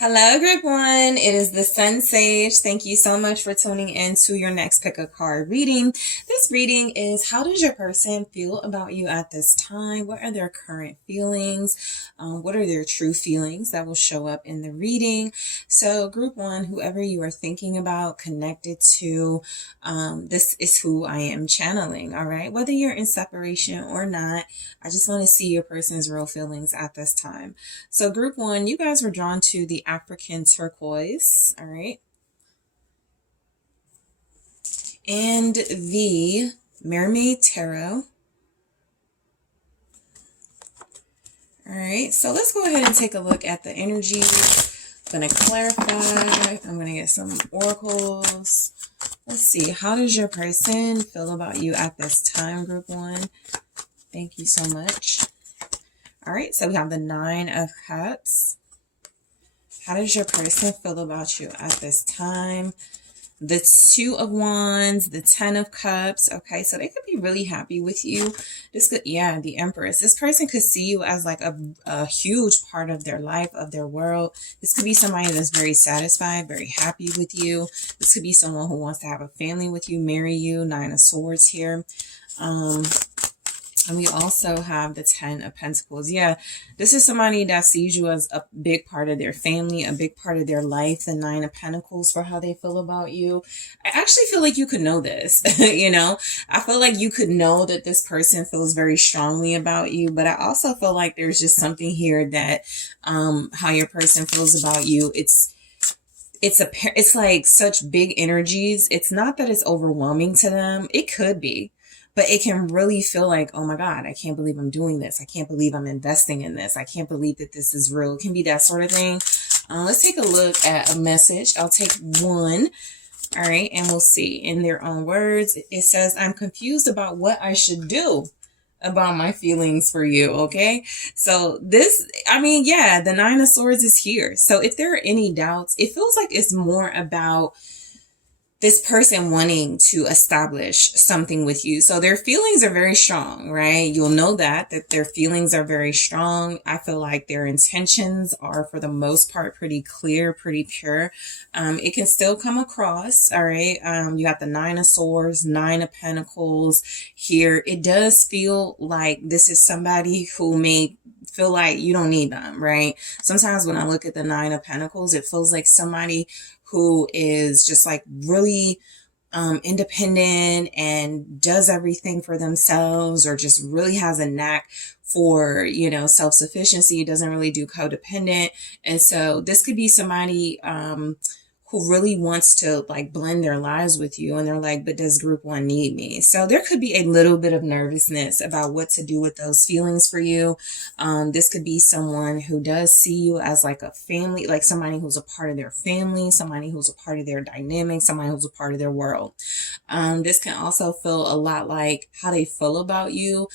Hello, group one. It is the SunSage. Thank you so much for tuning in to your next pick a card reading. This reading is, how does your person feel about you at this time? What are their current feelings? What are their true feelings that will show up in the reading? So group one, whoever you are thinking about, connected to, this is who I am channeling. All right. Whether you're in separation or not, I just want to see your person's real feelings at this time. So group one, you guys were drawn to the African turquoise, all right, and the Mermaid Tarot. All right, so let's go ahead and take a look at the energy. I'm going to clarify. I'm going to get some oracles. Let's see. How does your person feel about you at this time, group one? Thank you so much. All right, so we have the Nine of Cups. How does your person feel about you at this time? The Two of Wands, the Ten of Cups. Okay, so they could be really happy with you. This could, yeah, the Empress. This person could see you as like a huge part of their life, of their world. This could be somebody that's very satisfied, very happy with you. This could be someone who wants to have a family with you, marry you. Nine of Swords here. And we also have the Ten of Pentacles. Yeah, this is somebody that sees you as a big part of their family, a big part of their life. The Nine of Pentacles for how they feel about you. I actually feel like you could know this, you know. I feel like you could know that this person feels very strongly about you. But I also feel like there's just something here that how your person feels about you. It's like such big energies. It's not that it's overwhelming to them. It could be. But it can really feel like, oh my God, I can't believe I'm doing this. I can't believe I'm investing in this. I can't believe that this is real. It can be that sort of thing. Let's take a look at a message. I'll take one. All right. And we'll see. In their own words, it says, I'm confused about what I should do about my feelings for you. Okay. So this, I mean, yeah, the Nine of Swords is here. So if there are any doubts, it feels like it's more about this person wanting to establish something with you. So their feelings are very strong, right? You'll know that their feelings are very strong. I feel like their intentions are, for the most part, pretty clear, pretty pure. It can still come across, all right? You got the Nine of Swords, Nine of Pentacles here. It does feel like this is somebody who may feel like you don't need them, right? Sometimes when I look at the Nine of Pentacles, it feels like somebody who is just like really independent and does everything for themselves, or just really has a knack for, you know, self-sufficiency, doesn't really do codependent. And so this could be somebody who really wants to like blend their lives with you, and they're like, but does group one need me? So there could be a little bit of nervousness about what to do with those feelings for you. This could be someone who does see you as like a family, like somebody who's a part of their family, somebody who's a part of their dynamic, somebody who's a part of their world. This can also feel a lot like how they feel about you.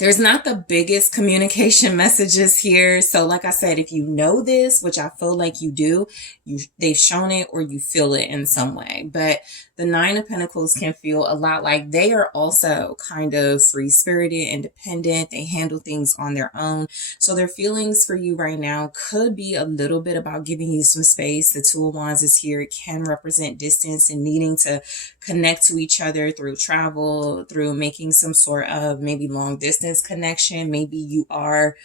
There's not the biggest communication messages here. So like I said, if you know this, which I feel like you do, they've shown it, or you feel it in some way. But the Nine of Pentacles can feel a lot like they are also kind of free-spirited, independent. They handle things on their own. So their feelings for you right now could be a little bit about giving you some space. The Two of Wands is here. It can represent distance and needing to connect to each other through travel, through making some sort of maybe long distance connection. Maybe you are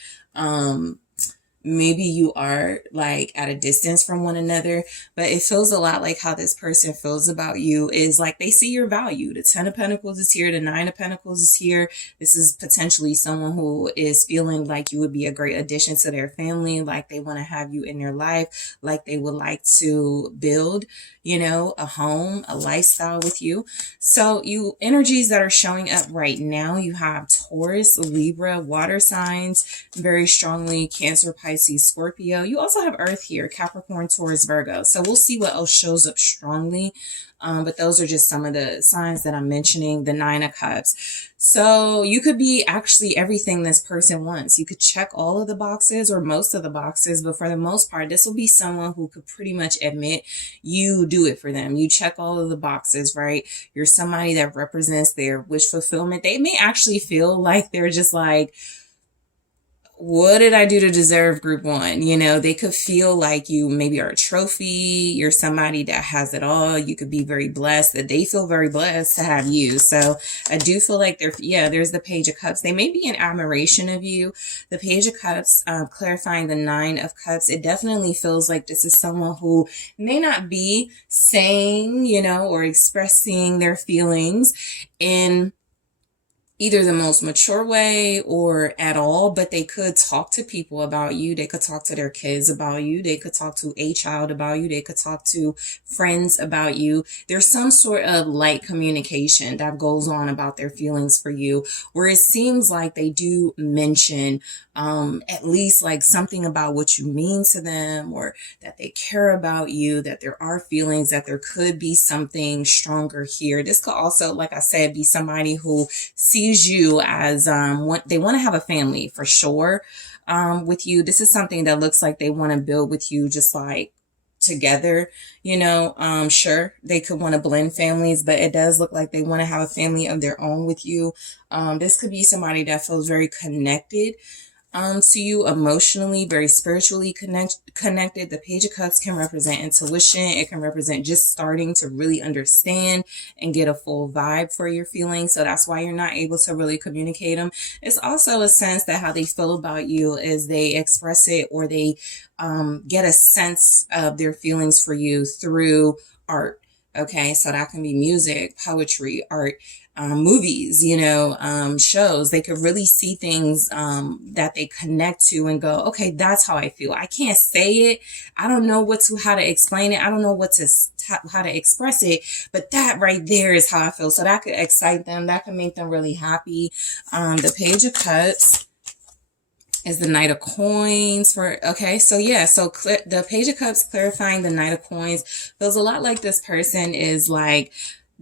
like at a distance from one another, but it feels a lot like how this person feels about you is like they see your value. The Ten of Pentacles is here. The Nine of Pentacles is here. This is potentially someone who is feeling like you would be a great addition to their family, like they want to have you in their life, like they would like to build, you know, a home, a lifestyle with you. So you energies that are showing up right now, you have Taurus, Libra, water signs, very strongly Cancer, Pisces, Scorpio. You also have Earth here, Capricorn, Taurus, Virgo. So we'll see what else shows up strongly. But those are just some of the signs that I'm mentioning. The Nine of Cups. So you could be actually everything this person wants. You could check all of the boxes or most of the boxes, but for the most part, this will be someone who could pretty much admit you do it for them. You check all of the boxes, right? You're somebody that represents their wish fulfillment. They may actually feel like they're just like, what did I do to deserve group one? You know, they could feel like you maybe are a trophy. You're somebody that has it all. You could be very blessed, that they feel very blessed to have you. So I do feel like there's the Page of Cups. They may be in admiration of you. The Page of Cups, clarifying the Nine of Cups. It definitely feels like this is someone who may not be saying, you know, or expressing their feelings in either the most mature way or at all, but they could talk to people about you. They could talk to their kids about you. They could talk to a child about you. They could talk to friends about you. There's some sort of light communication that goes on about their feelings for you, where it seems like they do mention at least like something about what you mean to them, or that they care about you, that there are feelings, that there could be something stronger here. This could also, like I said, be somebody who sees you as they want to have a family for sure with you. This is something that looks like they want to build with you, just like together, you know. Sure, they could want to blend families, but it does look like they want to have a family of their own with you. This could be somebody that feels very connected to you emotionally, very spiritually connected. The Page of Cups can represent intuition. It can represent just starting to really understand and get a full vibe for your feelings. So that's why you're not able to really communicate them. It's also a sense that how they feel about you is they express it, or they get a sense of their feelings for you through art. Okay, so that can be music, poetry, art, movies, you know, shows. They could really see things that they connect to and go, okay, that's how I feel. I can't say it. I don't know how to explain it. I don't know how to express it, but that right there is how I feel. So that could excite them. That could make them really happy. The Page of Cups is the Knight of Coins okay. So yeah, so the Page of Cups clarifying the Knight of Coins feels a lot like this person is like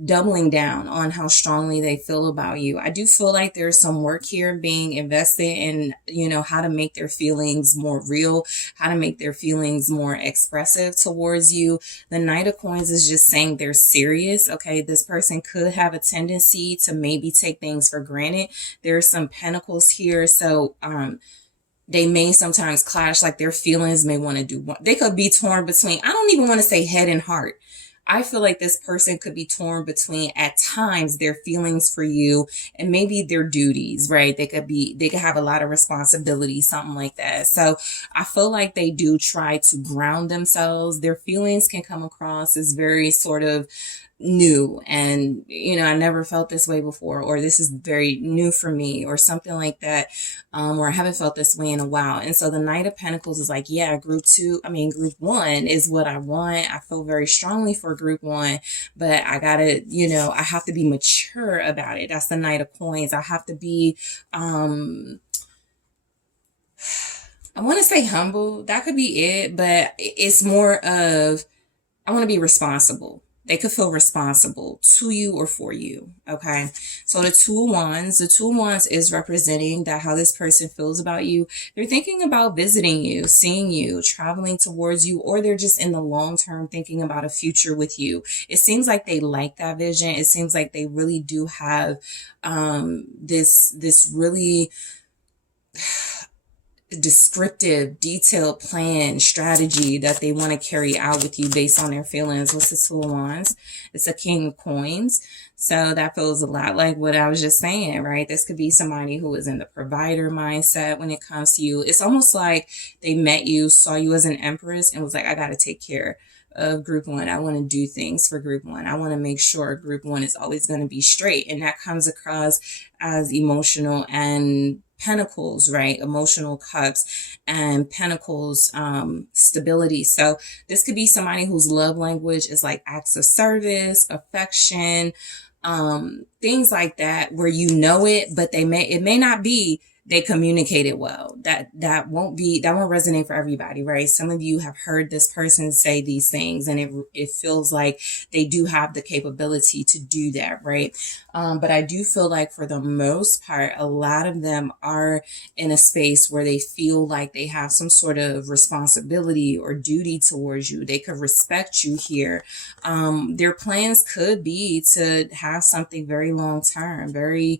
doubling down on how strongly they feel about you. I do feel like there's some work here being invested in, you know, how to make their feelings more real, how to make their feelings more expressive towards you. The Knight of Coins is just saying they're serious. Okay, this person could have a tendency to maybe take things for granted. There's some pentacles here, so they may sometimes clash, like their feelings may want to they could be torn between, I don't even want to say head and heart. I feel like this person could be torn between, at times, their feelings for you and maybe their duties, right? They could have a lot of responsibility, something like that. So I feel like they do try to ground themselves. Their feelings can come across as very sort of new, and you know, I never felt this way before, or this is very new for me, or something like that, or I haven't felt this way in a while. And so the Knight of Pentacles is like, yeah, group one is what I want. I feel very strongly for group one, but I gotta, you know, I have to be mature about it. That's the Knight of Coins. I have to be I want to say humble. That could be it, but it's more of, I want to be responsible. They could feel responsible to you or for you. Okay. So the Two of Wands is representing that how this person feels about you. They're thinking about visiting you, seeing you, traveling towards you, or they're just in the long term thinking about a future with you. It seems like they like that vision. It seems like they really do have this really descriptive, detailed plan, strategy that they want to carry out with you based on their feelings. What's the Two of Wands? It's a King of Coins. So that feels a lot like what I was just saying, right? This could be somebody who is in the provider mindset when it comes to you. It's almost like they met you, saw you as an empress, and was like, I got to take care of group one. I want to do things for group one. I want to make sure group one is always going to be straight. And that comes across as emotional and Pentacles, right? Emotional cups and Pentacles, stability. So this could be somebody whose love language is like acts of service, affection, things like that, where you know it, but it may not be they communicate it well. That won't resonate for everybody, right? Some of you have heard this person say these things, and it feels like they do have the capability to do that, right? But I do feel like for the most part, a lot of them are in a space where they feel like they have some sort of responsibility or duty towards you. They could respect you here. Their plans could be to have something very long term, very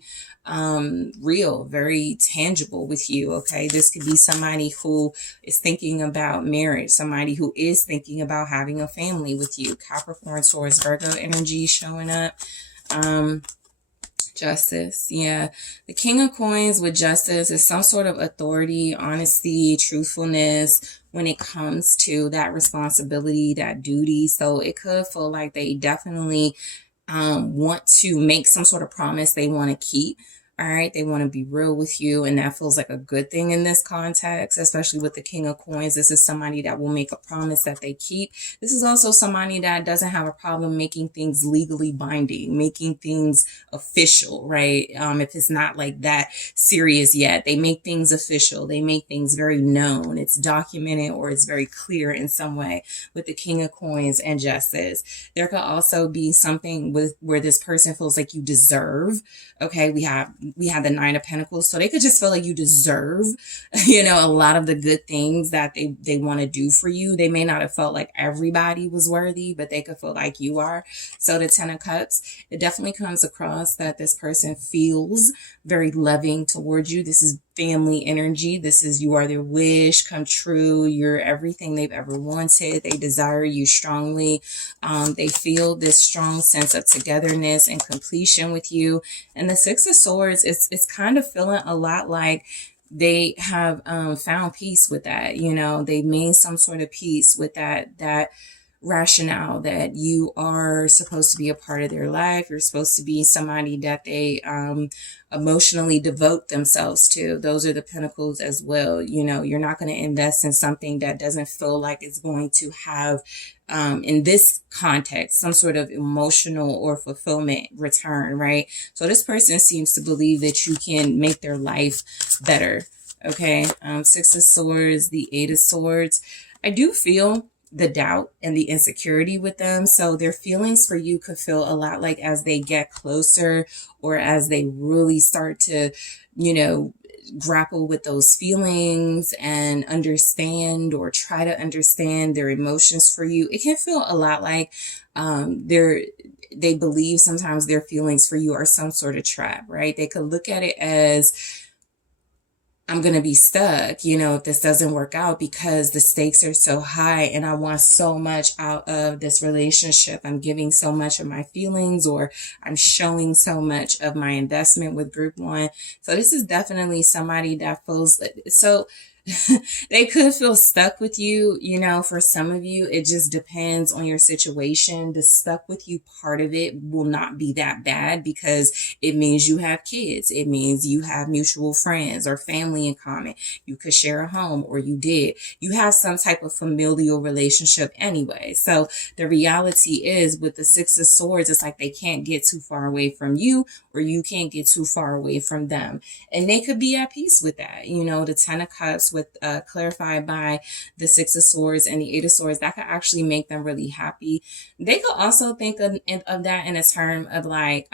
real, very tangible with you, okay? This could be somebody who is thinking about marriage, somebody who is thinking about having a family with you. Capricorn, Taurus, Virgo energy showing up. Justice. Yeah. The King of Coins with Justice is some sort of authority, honesty, truthfulness when it comes to that responsibility, that duty. So it could feel like they definitely want to make some sort of promise they want to keep. All right. They want to be real with you. And that feels like a good thing in this context, especially with the King of Coins. This is somebody that will make a promise that they keep. This is also somebody that doesn't have a problem making things legally binding, making things official, right? If it's not like that serious yet, they make things official. They make things very known. It's documented or it's very clear in some way with the King of Coins and Justice. There could also be something with where this person feels like you deserve. Okay, we have the Nine of Pentacles, so they could just feel like you deserve, a lot of the good things that they want to do for you. They may not have felt like everybody was worthy, but they could feel like you are. So the Ten of Cups, it definitely comes across that this person feels very loving towards you. This is family energy. This is you are their wish come true. You're everything they've ever wanted. They desire you strongly. They feel this strong sense of togetherness and completion with you. And the Six of Swords, it's kind of feeling a lot like they have found peace with that. They made some sort of peace with that rationale that you are supposed to be a part of their life. You're supposed to be somebody that they emotionally devote themselves to. Those are the Pentacles as well. You're not going to invest in something that doesn't feel like it's going to have, in this context, some sort of emotional or fulfillment return, right? So this person seems to believe that you can make their life better. Okay. Six of Swords, the Eight of Swords. I do feel the doubt and the insecurity with them. So their feelings for you could feel a lot like as they get closer or as they really start to, grapple with those feelings and understand or try to understand their emotions for you. It can feel a lot like they believe sometimes their feelings for you are some sort of trap, right? They could look at it as, I'm going to be stuck, if this doesn't work out because the stakes are so high and I want so much out of this relationship. I'm giving so much of my feelings or I'm showing so much of my investment with group one. So this is definitely somebody that feels so they could feel stuck with you. For some of you, it just depends on your situation. The stuck with you part of it will not be that bad because it means you have kids. It means you have mutual friends or family in common. You could share a home or you did. You have some type of familial relationship anyway. So the reality is with the Six of Swords, it's like they can't get too far away from you or you can't get too far away from them. And they could be at peace with that. The Ten of Cups with clarified by the Six of Swords and the Eight of Swords, that could actually make them really happy. They could also think of that in a term of like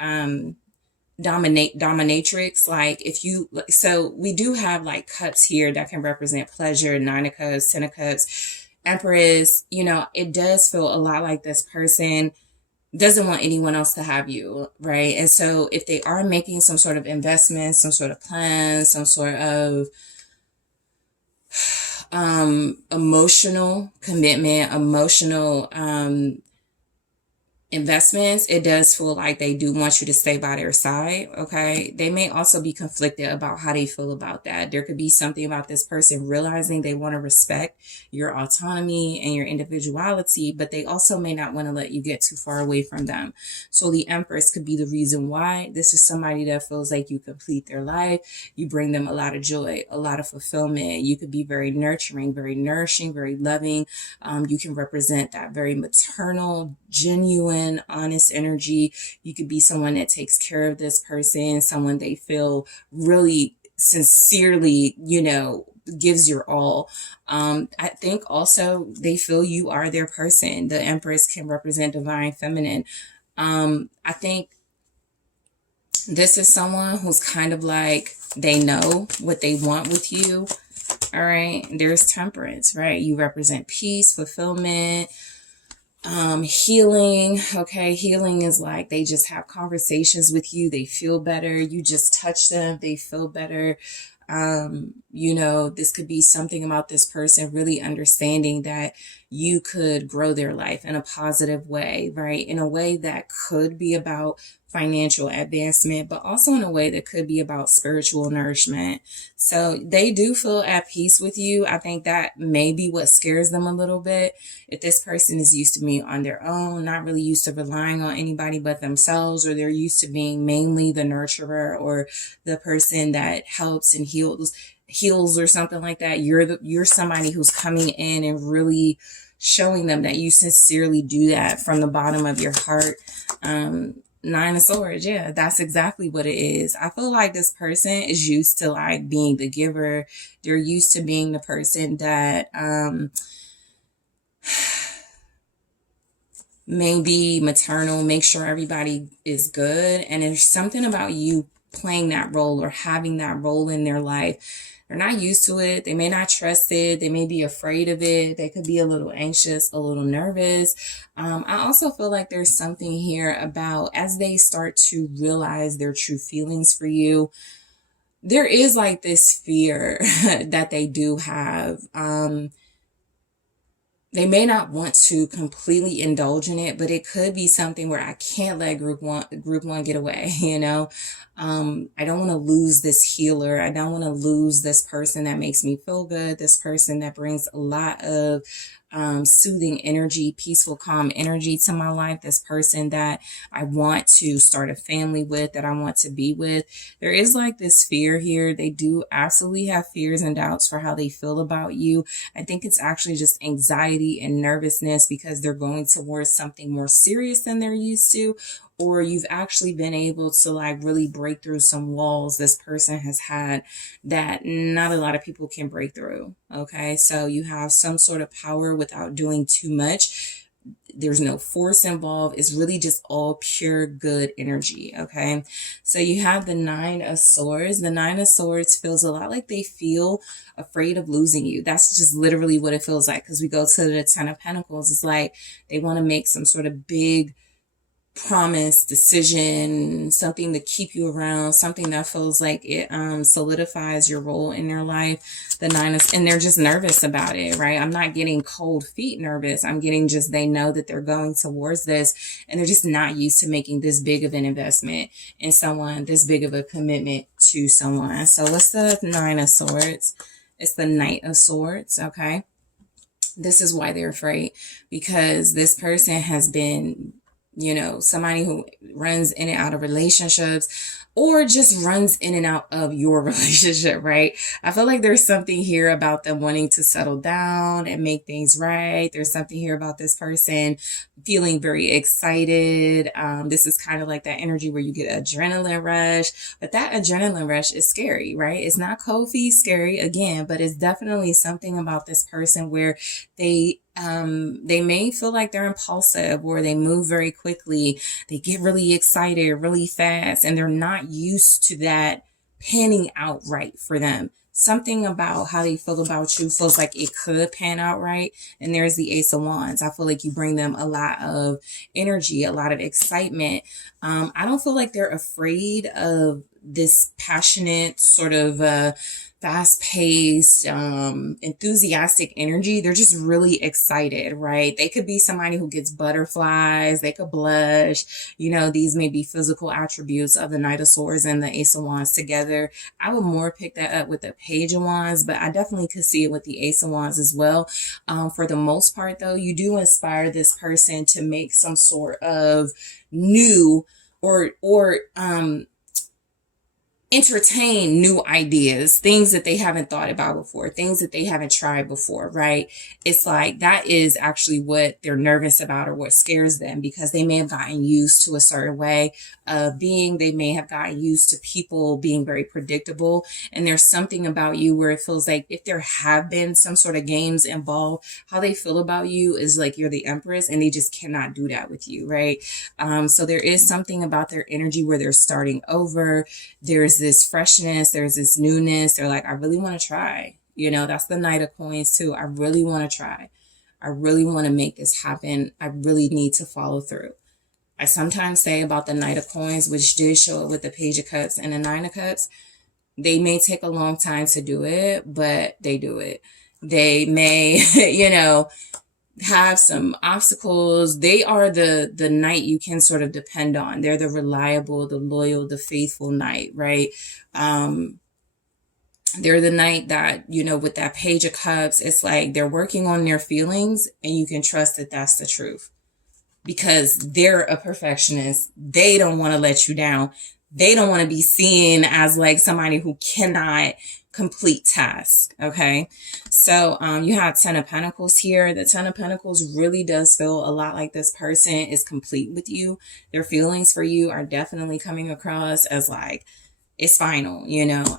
dominatrix. Like so we do have like cups here that can represent pleasure, Nine of Cups, Ten of Cups, Empress. It does feel a lot like this person doesn't want anyone else to have you, right? And so if they are making some sort of investment, some sort of plan, some sort of emotional commitment, emotional investments, it does feel like they do want you to stay by their side. Okay. They may also be conflicted about how they feel about that. There could be something about this person realizing they want to respect your autonomy and your individuality, but they also may not want to let you get too far away from them. So the Empress could be the reason why. This is somebody that feels like you complete their life. You bring them a lot of joy, a lot of fulfillment. You could be very nurturing, very nourishing, very loving. You can represent that very maternal, genuine, honest energy. You could be someone that takes care of this person, someone they feel really sincerely, gives your all. I think also they feel you are their person. The Empress can represent divine feminine. I think this is someone who's kind of like, they know what they want with you. All right. There's Temperance, right? You represent peace, fulfillment, healing. Okay. Healing is like they just have conversations with you. They feel better. You just touch them. They feel better. You know, this could be something about this person really understanding that you could grow their life in a positive way, right? In a way that could be about financial advancement, but also in a way that could be about spiritual nourishment. So they do feel at peace with you. I think that may be what scares them a little bit. If this person is used to being on their own, not really used to relying on anybody but themselves, or they're used to being mainly the nurturer or the person that helps and heals or something like that, you're somebody who's coming in and really showing them that you sincerely do that from the bottom of your heart. Nine of Swords, yeah, that's exactly what it is. I feel like this person is used to like being the giver. They're used to being the person that maybe maternal, make sure everybody is good. And there's something about you playing that role or having that role in their life. They're not used to it. They may not trust it. They may be afraid of it. They could be a little anxious, a little nervous. I also feel like there's something here about as they start to realize their true feelings for you, there is like this fear that they do have. They may not want to completely indulge in it, but it could be something where I can't let group one get away, you know? I don't want to lose this healer. I don't want to lose this person that makes me feel good. This person that brings a lot of soothing energy, peaceful, calm energy to my life. This person that I want to start a family with, that I want to be with. There is like this fear here. They do absolutely have fears and doubts for how they feel about you. I think it's actually just anxiety and nervousness because they're going towards something more serious than they're used to, or you've actually been able to like really break through some walls this person has had that not a lot of people can break through. Okay. So you have some sort of power without doing too much. There's no force involved. It's really just all pure good energy. Okay. So you have the Nine of Swords. The Nine of Swords feels a lot like they feel afraid of losing you. That's just literally what it feels like. Because we go to the Ten of Pentacles. It's like they want to make some sort of big promise, decision, something to keep you around, something that feels like it solidifies your role in their life. The and they're just nervous about it, right? I'm not getting cold feet nervous. I'm getting just, they know that they're going towards this and they're just not used to making this big of an investment in someone, this big of a commitment to someone. So what's the Nine of Swords? It's the Knight of Swords, okay? This is why they're afraid, because this person has been, you know, somebody who runs in and out of relationships or just runs in and out of your relationship, right? I feel like there's something here about them wanting to settle down and make things right. There's something here about this person feeling very excited. This is kind of like that energy where you get adrenaline rush, but that adrenaline rush is scary, right? It's not cold feet scary again, but it's definitely something about this person where they may feel like they're impulsive, or they move very quickly. They get really excited really fast, and they're not used to that panning out right for them. Something about how they feel about you feels like it could pan out right. And there's the Ace of Wands. I feel like you bring them a lot of energy, a lot of excitement. I don't feel like they're afraid of this passionate sort of fast-paced, enthusiastic energy. They're just really excited, right? They could be somebody who gets butterflies. They could blush. You know, these may be physical attributes of the Knight of Swords and the Ace of Wands together. I would more pick that up with the Page of Wands, but I definitely could see it with the Ace of Wands as well. For the most part, though, you do inspire this person to make some sort of new or entertain new ideas, things that they haven't thought about before, things that they haven't tried before, right? It's like that is actually what they're nervous about or what scares them, because they may have gotten used to a certain way of being. They may have gotten used to people being very predictable. And there's something about you where it feels like if there have been some sort of games involved, how they feel about you is like you're the Empress, and they just cannot do that with you, right? So there is something about their energy where they're starting over. There's this freshness, there's this newness. They're like, I really want to try. You know, that's the Knight of Coins too. I really want to try. I really want to make this happen. I really need to follow through. I sometimes say about the Knight of Coins, which did show up with the Page of Cups and the Nine of Cups, They may take a long time to do it, but they do it. They may, have some obstacles. They are the knight you can sort of depend on. They're the reliable, the loyal, the faithful knight, right? They're the knight that, with that Page of Cups, it's like they're working on their feelings and you can trust that that's the truth because they're a perfectionist. They don't want to let you down. They don't want to be seen as like somebody who cannot complete tasks. Okay. So, you have 10 of Pentacles here. The 10 of Pentacles really does feel a lot like this person is complete with you. Their feelings for you are definitely coming across as like, it's final,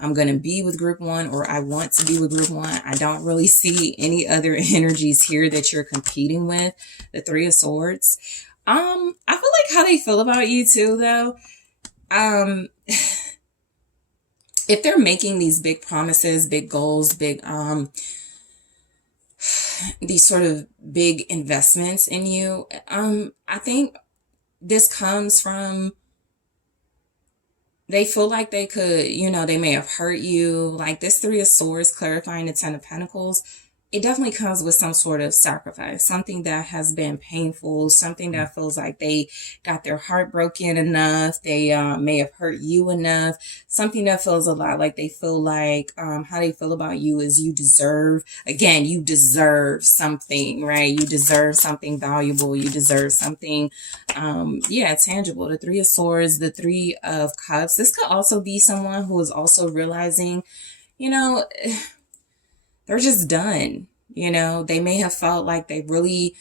I'm going to be with group one, or I want to be with group one. I don't really see any other energies here that you're competing with. The Three of Swords. I feel like how they feel about you too, though. If they're making these big promises, big goals, these sort of big investments in you, I think this comes from, they feel like they could, they may have hurt you. Like this Three of Swords clarifying the 10 of Pentacles, it definitely comes with some sort of sacrifice, something that has been painful, something that feels like they got their heart broken enough. They may have hurt you enough, something that feels a lot like they feel like how they feel about you is you deserve something, right? You deserve something valuable. You deserve something, tangible. The Three of Swords, the Three of Cups. This could also be someone who is also realizing, they're just done. They may have felt like they really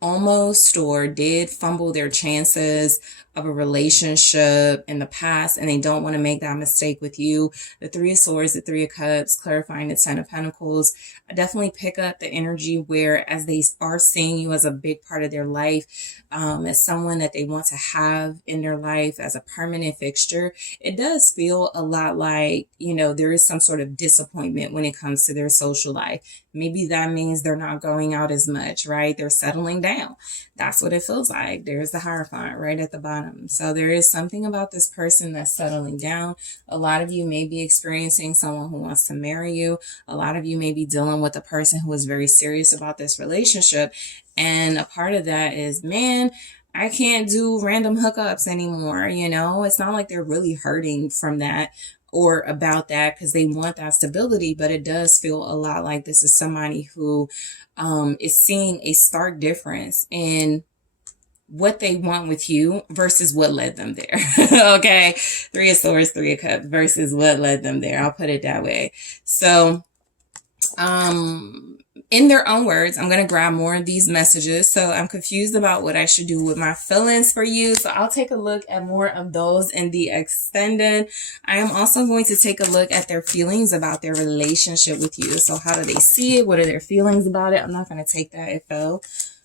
almost or did fumble their chances of a relationship in the past, and they don't want to make that mistake with you. The Three of Swords, the Three of Cups, clarifying the 10 of Pentacles. I definitely pick up the energy where as they are seeing you as a big part of their life, as someone that they want to have in their life as a permanent fixture, it does feel a lot like, there is some sort of disappointment when it comes to their social life. Maybe that means they're not going out as much, right? They're settling down. That's what it feels like. There's the Hierophant right at the bottom. So there is something about this person that's settling down. A lot of you may be experiencing someone who wants to marry you. A lot of you may be dealing with a person who is very serious about this relationship. And a part of that is, man, I can't do random hookups anymore. It's not like they're really hurting from that or about that because they want that stability, but it does feel a lot like this is somebody who is seeing a stark difference in what they want with you versus what led them there. Okay. Three of Swords, Three of Cups versus what led them there. I'll put it that way. So, in their own words, I'm going to grab more of these messages. So I'm confused about what I should do with my feelings for you. So I'll take a look at more of those in the extended. I am also going to take a look at their feelings about their relationship with you. So how do they see it? What are their feelings about it? I'm not going to take that info.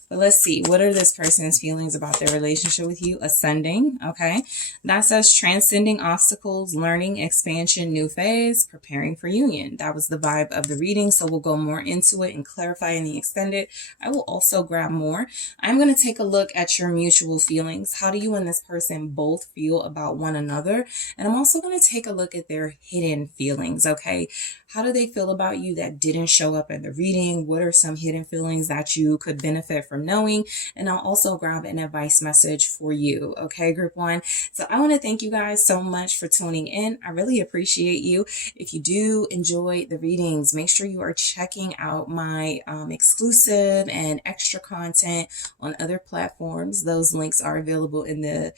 But let's see, what are this person's feelings about their relationship with you? Ascending, okay. That says transcending obstacles, learning, expansion, new phase, preparing for union. That was the vibe of the reading. So we'll go more into it and clarify in the extended. I will also grab more. I'm going to take a look at your mutual feelings. How do you and this person both feel about one another? And I'm also going to take a look at their hidden feelings, okay. How do they feel about you that didn't show up in the reading? What are some hidden feelings that you could benefit from knowing? And I'll also grab an advice message for you. Okay, group one. So I want to thank you guys so much for tuning in. I really appreciate you. If you do enjoy the readings, make sure you are checking out my exclusive and extra content on other platforms. Those links are available in the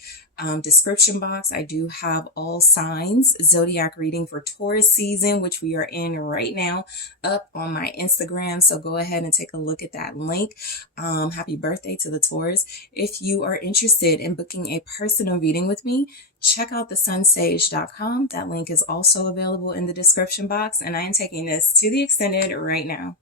description box. I do have all signs zodiac reading for Taurus season, which we are in right now, up on my Instagram. So go ahead and take a look at that link. Happy birthday to the Taurus. If you are interested in booking a personal reading with me, check out TheSunSage.com. That link is also available in the description box. And I am taking this to the extended right now.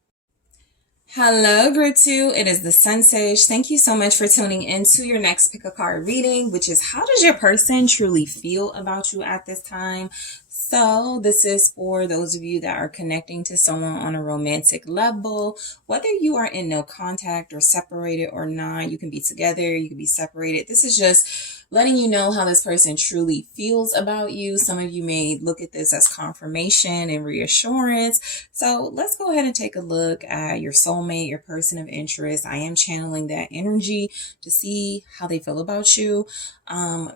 Hello, group 2. It is the SunSage. Thank you so much for tuning in to your next pick a card reading, which is how does your person truly feel about you at this time? So this is for those of you that are connecting to someone on a romantic level, whether you are in no contact or separated or not. You can be together, you can be separated. This is just letting you know how this person truly feels about you. Some of you may look at this as confirmation and reassurance. So let's go ahead and take a look at your soulmate, your person of interest. I am channeling that energy to see how they feel about you.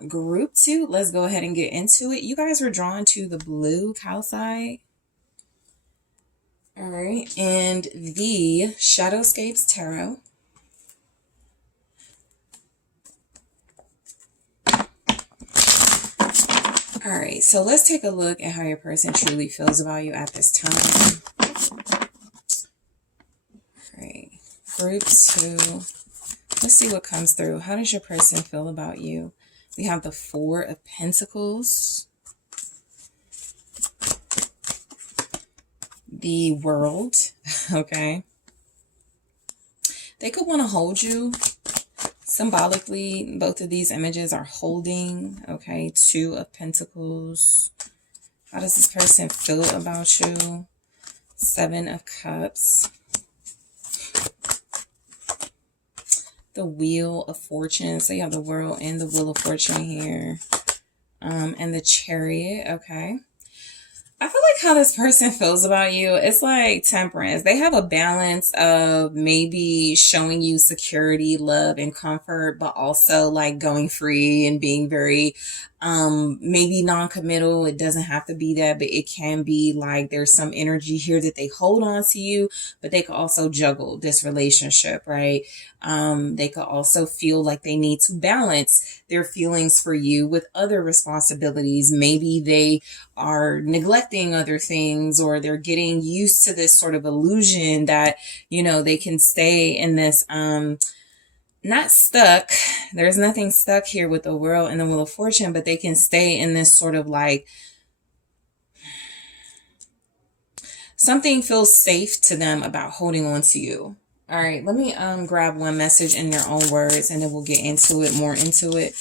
Group 2, let's go ahead and get into it. You guys were drawn to the blue cow side. All right, and the Shadowscapes Tarot. All right, so let's take a look at how your person truly feels about you at this time. All right, group 2. Let's see what comes through. How does your person feel about you? We have the 4 of Pentacles, the World, okay? They could want to hold you. Symbolically, both of these images are holding, okay? 2 of Pentacles. How does this person feel about you? 7 of Cups. The Wheel of Fortune. So you have the World and the Wheel of Fortune here. And the Chariot, okay? I feel like how this person feels about you, it's like Temperance. They have a balance of maybe showing you security, love, and comfort, but also like going free and being very maybe non-committal. It doesn't have to be that, but it can be like there's some energy here that they hold on to you, but they could also juggle this relationship, right? They could also feel like they need to balance their feelings for you with other responsibilities. Maybe they are neglecting other things, or they're getting used to this sort of illusion that, you know, they can stay in this, not stuck. There's nothing stuck here with the World and the Wheel of Fortune, but they can stay in this sort of like, something feels safe to them about holding on to you. All right, let me grab one message in their own words, and then we'll get into it, more into it.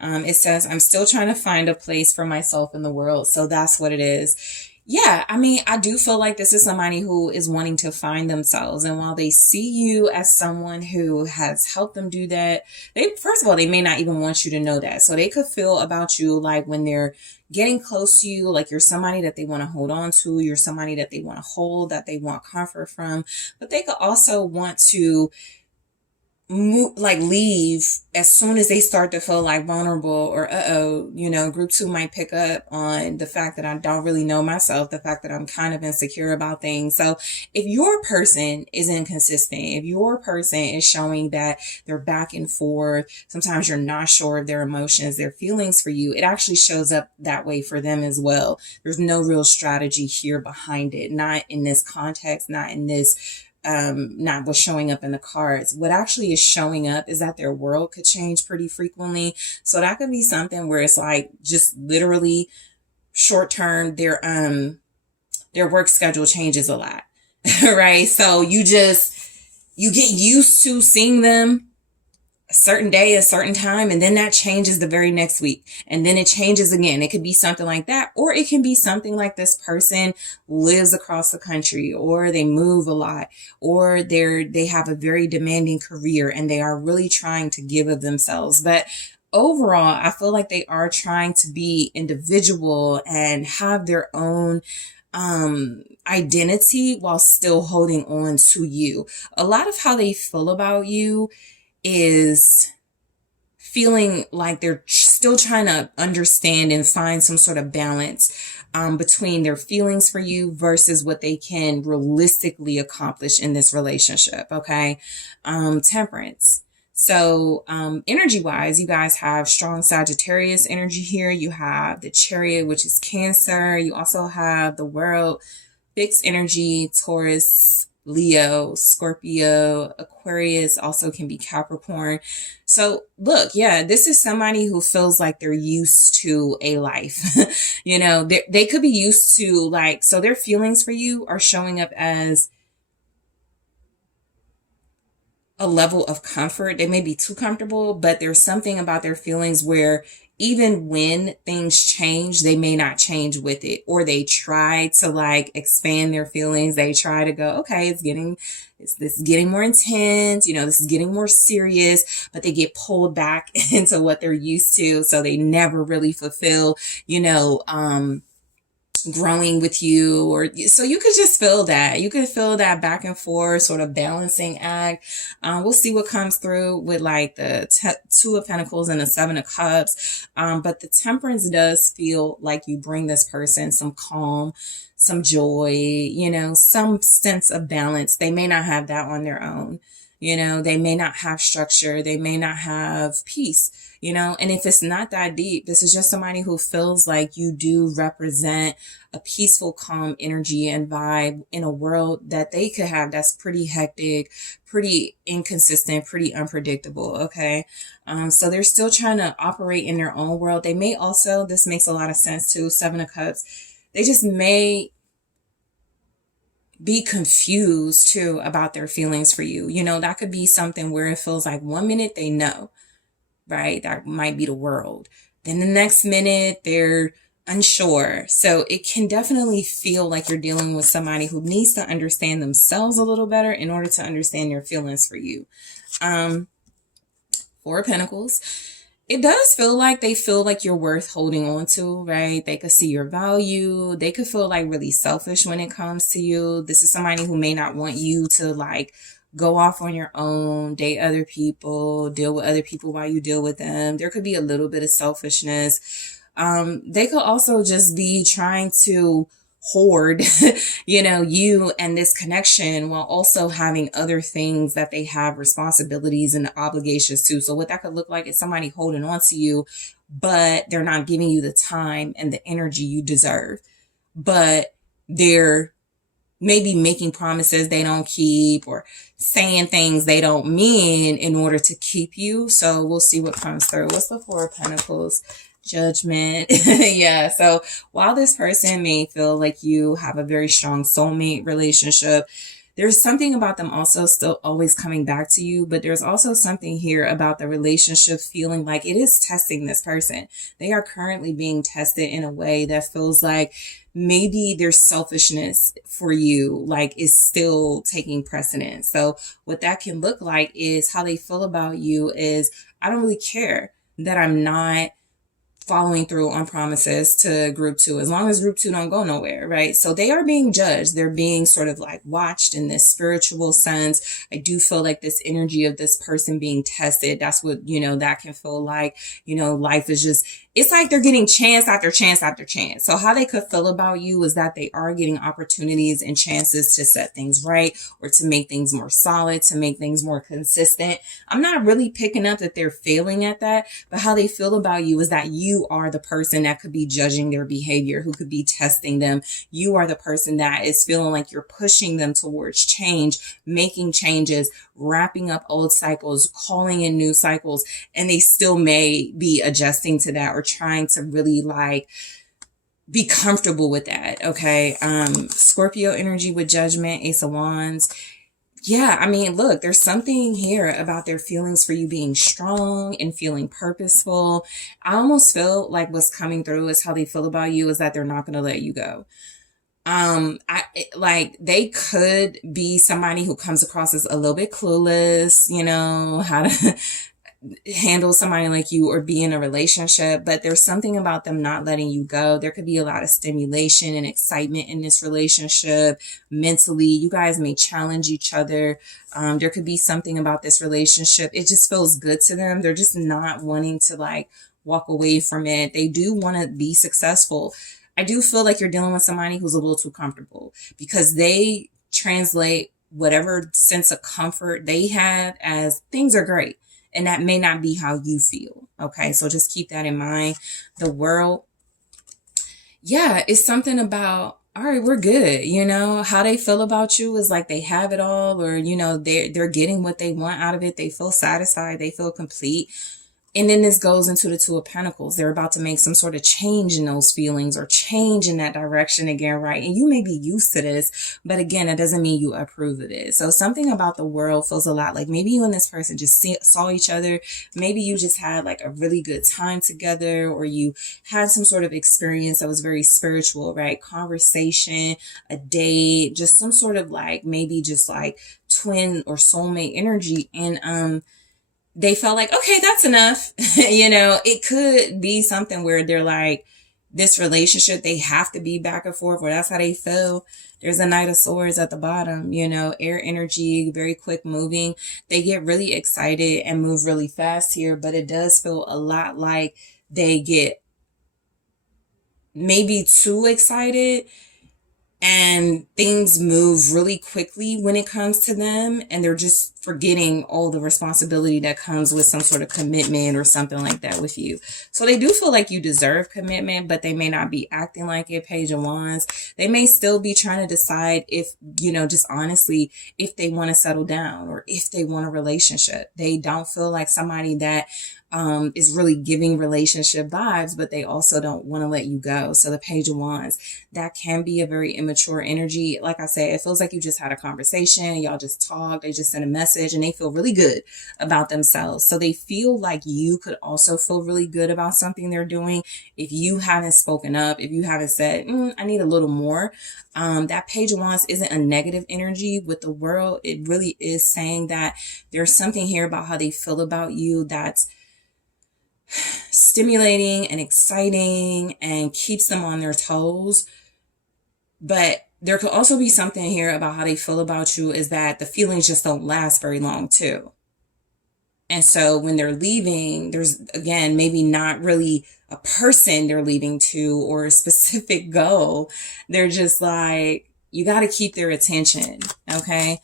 It says, I'm still trying to find a place for myself in the world. So that's what it is. Yeah, I mean, I do feel like this is somebody who is wanting to find themselves. And while they see you as someone who has helped them do that, first of all, they may not even want you to know that. So they could feel about you like when they're getting close to you, like you're somebody that they want to hold on to, you're somebody that they want to hold, that they want comfort from. But they could also want to leave as soon as they start to feel like vulnerable, or you know, group 2 might pick up on the fact that I don't really know myself, the fact that I'm kind of insecure about things. So if your person is inconsistent, if your person is showing that they're back and forth, sometimes you're not sure of their emotions, their feelings for you, it actually shows up that way for them as well. There's no real strategy here behind it, not in this context, not in this not what's showing up in the cards. What actually is showing up is that their world could change pretty frequently. So that could be something where it's like just literally short term, their work schedule changes a lot. Right? So you get used to seeing them a certain day, a certain time, and then that changes the very next week. And then it changes again. It could be something like that, or it can be something like this person lives across the country, or they move a lot, or they have a very demanding career and they are really trying to give of themselves. But overall, I feel like they are trying to be individual and have their own identity while still holding on to you. A lot of how they feel about you is feeling like they're still trying to understand and find some sort of balance between their feelings for you versus what they can realistically accomplish in this relationship. Okay. Temperance. So energy wise, you guys have strong Sagittarius energy here. You have the Chariot, which is Cancer. You also have the World, fixed energy, Taurus, Leo, Scorpio, Aquarius, also can be Capricorn. So look, yeah, this is somebody who feels like they're used to a life. You know, they could be used to like, so their feelings for you are showing up as a level of comfort. They may be too comfortable, but there's something about their feelings where even when things change, they may not change with it, or they try to like expand their feelings. They try to go, okay, this is getting more intense, this is getting more serious, but they get pulled back into what they're used to. So they never really fulfill, growing with you, or so you could just feel that. You could feel that back and forth sort of balancing act. We'll see what comes through with like the Two of Pentacles and the Seven of Cups. But the Temperance does feel like you bring this person some calm, some joy, some sense of balance. They may not have that on their own. They may not have structure. They may not have peace. And if it's not that deep, this is just somebody who feels like you do represent a peaceful, calm energy and vibe in a world that they could have that's pretty hectic, pretty inconsistent, pretty unpredictable. Okay. So they're still trying to operate in their own world. They may also, this makes a lot of sense too, Seven of Cups, they just may be confused too about their feelings for you. That could be something where it feels like one minute they know, right? That might be the world. Then the next minute they're unsure. So it can definitely feel like you're dealing with somebody who needs to understand themselves a little better in order to understand your feelings for you. Four of Pentacles. It does feel like they feel like you're worth holding on to, right? They could see your value. They could feel like really selfish when it comes to you. This is somebody who may not want you to like go off on your own, date other people, deal with other people while you deal with them. There could be a little bit of selfishness. They could also just be trying to hoard, you and this connection while also having other things that they have responsibilities and obligations to. So what that could look like is somebody holding on to you, but they're not giving you the time and the energy you deserve. But they're maybe making promises they don't keep or saying things they don't mean in order to keep you. So we'll see what comes through. What's the Four of Pentacles? Judgment. Yeah. So while this person may feel like you have a very strong soulmate relationship, there's something about them also still always coming back to you, but there's also something here about the relationship feeling like it is testing this person. They are currently being tested in a way that feels like maybe their selfishness for you, like, is still taking precedence. So what that can look like is how they feel about you is, I don't really care that I'm not following through on promises to group two, as long as group two don't go nowhere, right? So they are being judged. They're being sort of like watched in this spiritual sense. I do feel like this energy of this person being tested, that's what, that can feel like, life is just, it's like they're getting chance after chance after chance. So how they could feel about you is that they are getting opportunities and chances to set things right, or to make things more solid, to make things more consistent. I'm not really picking up that they're failing at that, but how they feel about you is that you are the person that could be judging their behavior, who could be testing them. You are the person that is feeling like you're pushing them towards change, making changes, wrapping up old cycles, calling in new cycles, and they still may be adjusting to that or trying to really like be comfortable with that. Okay. Scorpio energy with Judgment, Ace of Wands. Yeah, I mean, look, there's something here about their feelings for you being strong and feeling purposeful. I almost feel like what's coming through is how they feel about you is that they're not going to let you go. They could be somebody who comes across as a little bit clueless, how to handle somebody like you or be in a relationship, but there's something about them not letting you go. There could be a lot of stimulation and excitement in this relationship. Mentally, you guys may challenge each other. There could be something about this relationship. It just feels good to them. They're just not wanting to like walk away from it. They do want to be successful. I do feel like you're dealing with somebody who's a little too comfortable, because they translate whatever sense of comfort they have as things are great. And that may not be how you feel. Okay. So just keep that in mind. The World. Yeah. It's something about, all right, we're good. How they feel about you is like they have it all, or, they're getting what they want out of it. They feel satisfied. They feel complete. And then this goes into the Two of Pentacles. They're about to make some sort of change in those feelings or change in that direction again, right? And you may be used to this, but again, it doesn't mean you approve of it. So something about the world feels a lot like maybe you and this person just saw each other. Maybe you just had like a really good time together, or you had some sort of experience that was very spiritual, right? Conversation, a date, just some sort of like maybe just like twin or soulmate energy. And they felt like, okay, that's enough. It could be something where they're like, this relationship, they have to be back and forth, or that's how they feel. There's a Knight of Swords at the bottom, air energy, very quick moving. They get really excited and move really fast here, but it does feel a lot like they get maybe too excited and things move really quickly when it comes to them, and they're just forgetting all the responsibility that comes with some sort of commitment or something like that with you. So they do feel like you deserve commitment, but they may not be acting like it. Page of Wands. They may still be trying to decide if, just honestly, if they want to settle down or if they want a relationship. They don't feel like somebody that is really giving relationship vibes, but they also don't want to let you go. So the Page of Wands, that can be a very immature energy. Like I said, it feels like you just had a conversation. Y'all just talked. They just sent a message and they feel really good about themselves. So they feel like you could also feel really good about something they're doing. If you haven't spoken up, if you haven't said, I need a little more. That Page of Wands isn't a negative energy with the world. It really is saying that there's something here about how they feel about you that's stimulating and exciting and keeps them on their toes. But there could also be something here about how they feel about you is that the feelings just don't last very long too. And so when they're leaving, there's, again, maybe not really a person they're leaving to or a specific goal. They're just like, you got to keep their attention. Okay.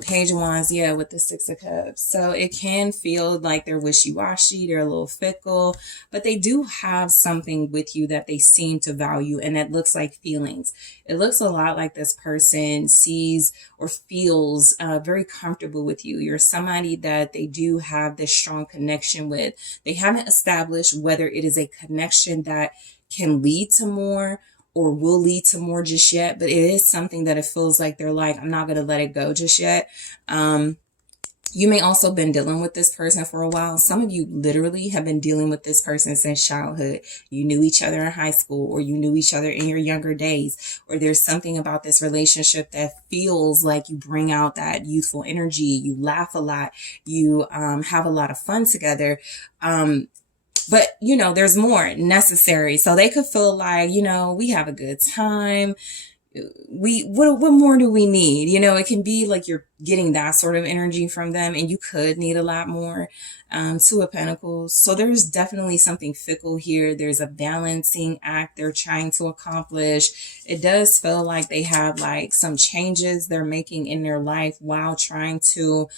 Page of Wands, yeah, with the Six of Cups. So it can feel like they're wishy-washy, they're a little fickle, but they do have something with you that they seem to value, and that looks like feelings. It looks a lot like this person sees or feels very comfortable with you. You're somebody that they do have this strong connection with. They haven't established whether it is a connection that can lead to more or will lead to more just yet, but it is something that it feels like they're like, I'm not going to let it go just yet. You may also have been dealing with this person for a while. Some of you literally have been dealing with this person since childhood. You knew each other in high school, or you knew each other in your younger days, or there's something about this relationship that feels like you bring out that youthful energy. You laugh a lot. You have a lot of fun together. But, there's more necessary. So they could feel like, we have a good time. What more do we need? It can be like you're getting that sort of energy from them, and you could need a lot more. Two of Pentacles. So there's definitely something fickle here. There's a balancing act they're trying to accomplish. It does feel like they have like some changes they're making in their life while trying to,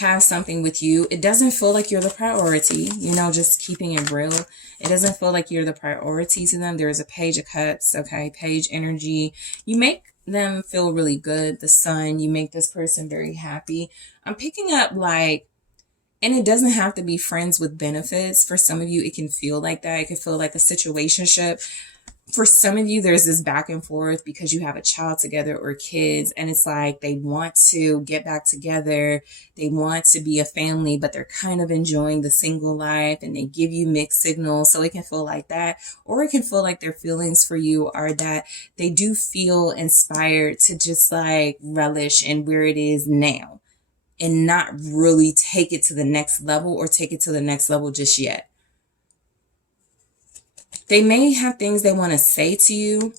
have something with you. It doesn't feel like you're the priority, just keeping it real. It doesn't feel like you're the priority to them. There's a Page of Cups, okay, Page energy. You make them feel really good. The Sun, you make this person very happy. I'm picking up like, and it doesn't have to be friends with benefits. For some of you, it can feel like that. It can feel like a situationship. For some of you, there's this back and forth because you have a child together or kids, and it's like they want to get back together. They want to be a family, but they're kind of enjoying the single life, and they give you mixed signals. So it can feel like that, or it can feel like their feelings for you are that they do feel inspired to just like relish in where it is now and not really take it to the next level or take it to the next level just yet. They may have things they want to say to you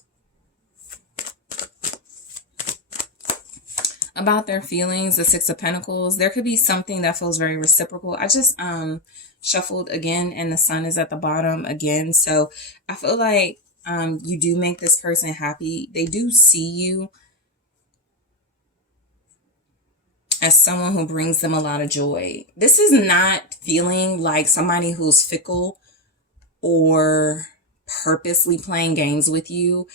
about their feelings. The Six of Pentacles. There could be something that feels very reciprocal. I just shuffled again, and the Sun is at the bottom again. So I feel like you do make this person happy. They do see you as someone who brings them a lot of joy. This is not feeling like somebody who's fickle or purposely playing games with you.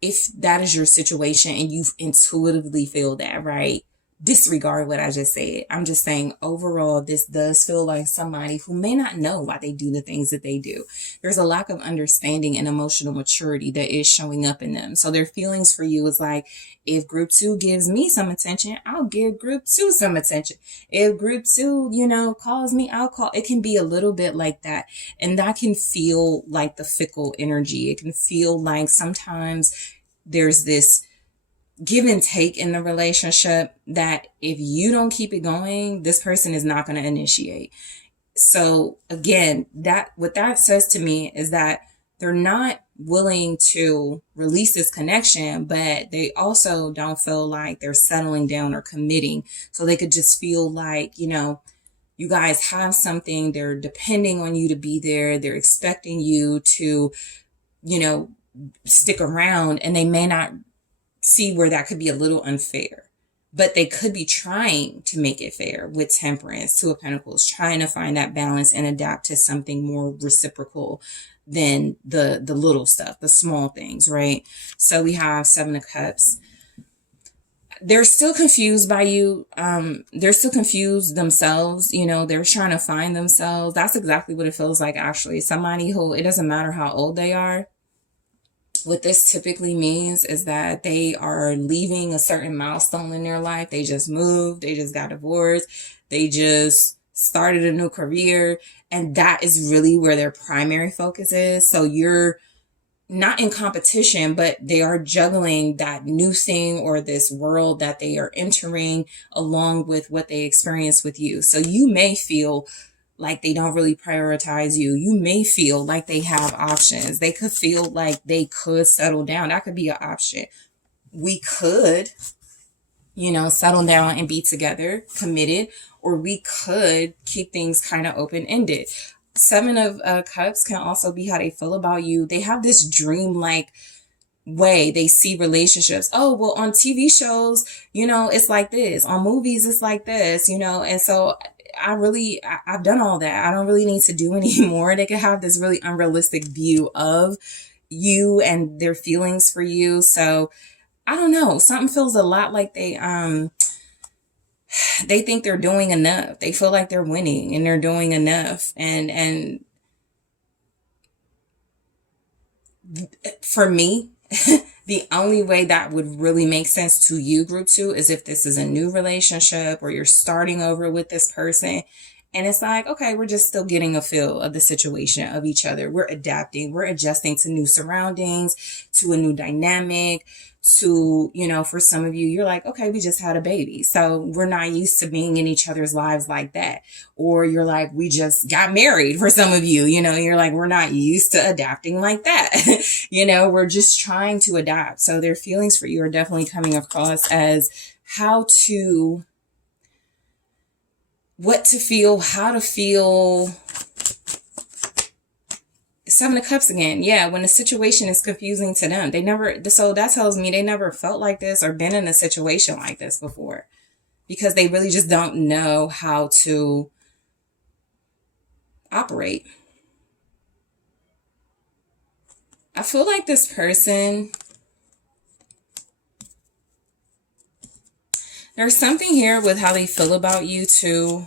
If that is your situation and you intuitively feel that, right? disregard what I just said. I'm just saying overall, this does feel like somebody who may not know why they do the things that they do. There's a lack of understanding and emotional maturity that is showing up in them. So their feelings for you is like, if group 2 gives me some attention, I'll give group 2 some attention. If group 2, calls me, I'll call. It can be a little bit like that. And that can feel like the fickle energy. It can feel like sometimes there's this give and take in the relationship that if you don't keep it going, this person is not going to initiate. So again, what that says to me is that they're not willing to release this connection, but they also don't feel like they're settling down or committing. So they could just feel like, you guys have something, they're depending on you to be there, they're expecting you to, stick around, and they may not see where that could be a little unfair, but they could be trying to make it fair with Temperance, Two of Pentacles, trying to find that balance and adapt to something more reciprocal than the little stuff, the small things, right? So we have Seven of Cups. They're still confused by you. They're still confused themselves. They're trying to find themselves. That's exactly what it feels like, actually. Somebody who, it doesn't matter how old they are. What this typically means is that they are leaving a certain milestone in their life. They just moved. They just got divorced. They just started a new career. And that is really where their primary focus is. So you're not in competition, but they are juggling that new thing or this world that they are entering along with what they experience with you. So you may feel like they don't really prioritize you. You may feel like they have options. They could feel like they could settle down. That could be an option. We could, settle down and be together, committed, or we could keep things kind of open-ended. Seven of Cups can also be how they feel about you. They have this dream-like way they see relationships. Oh, well, on TV shows, it's like this. On movies, it's like this, and so I've done all that. I don't really need to do anymore. They could have this really unrealistic view of you and their feelings for you. So I don't know. Something feels a lot like they think they're doing enough. They feel like they're winning and they're doing enough. And for me, the only way that would really make sense to you, group 2, is if this is a new relationship or you're starting over with this person. And it's like, okay, we're just still getting a feel of the situation, of each other. We're adapting, we're adjusting to new surroundings, to a new dynamic, to, for some of you, you're like, okay, we just had a baby. So we're not used to being in each other's lives like that. Or you're like, we just got married for some of you, you're like, we're not used to adapting like that. We're just trying to adapt. So their feelings for you are definitely coming across as what to feel, how to feel. Seven of Cups again. Yeah, when the situation is confusing to them, so that tells me they never felt like this or been in a situation like this before, because they really just don't know how to operate. I feel like this person, there's something here with how they feel about you too.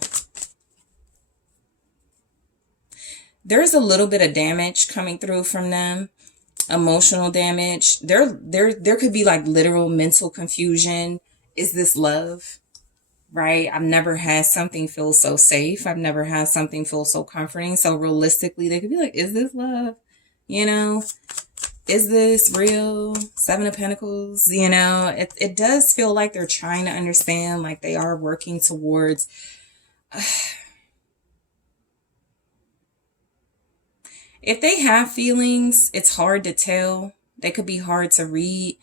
There's a little bit of damage coming through from them, emotional damage. There could be like literal mental confusion. Is this love? Right? I've never had something feel so safe. I've never had something feel so comforting. So realistically, they could be like, is this love? Is this real? Seven of Pentacles, it does feel like they're trying to understand, like they are working towards if they have feelings, it's hard to tell. They could be hard to read,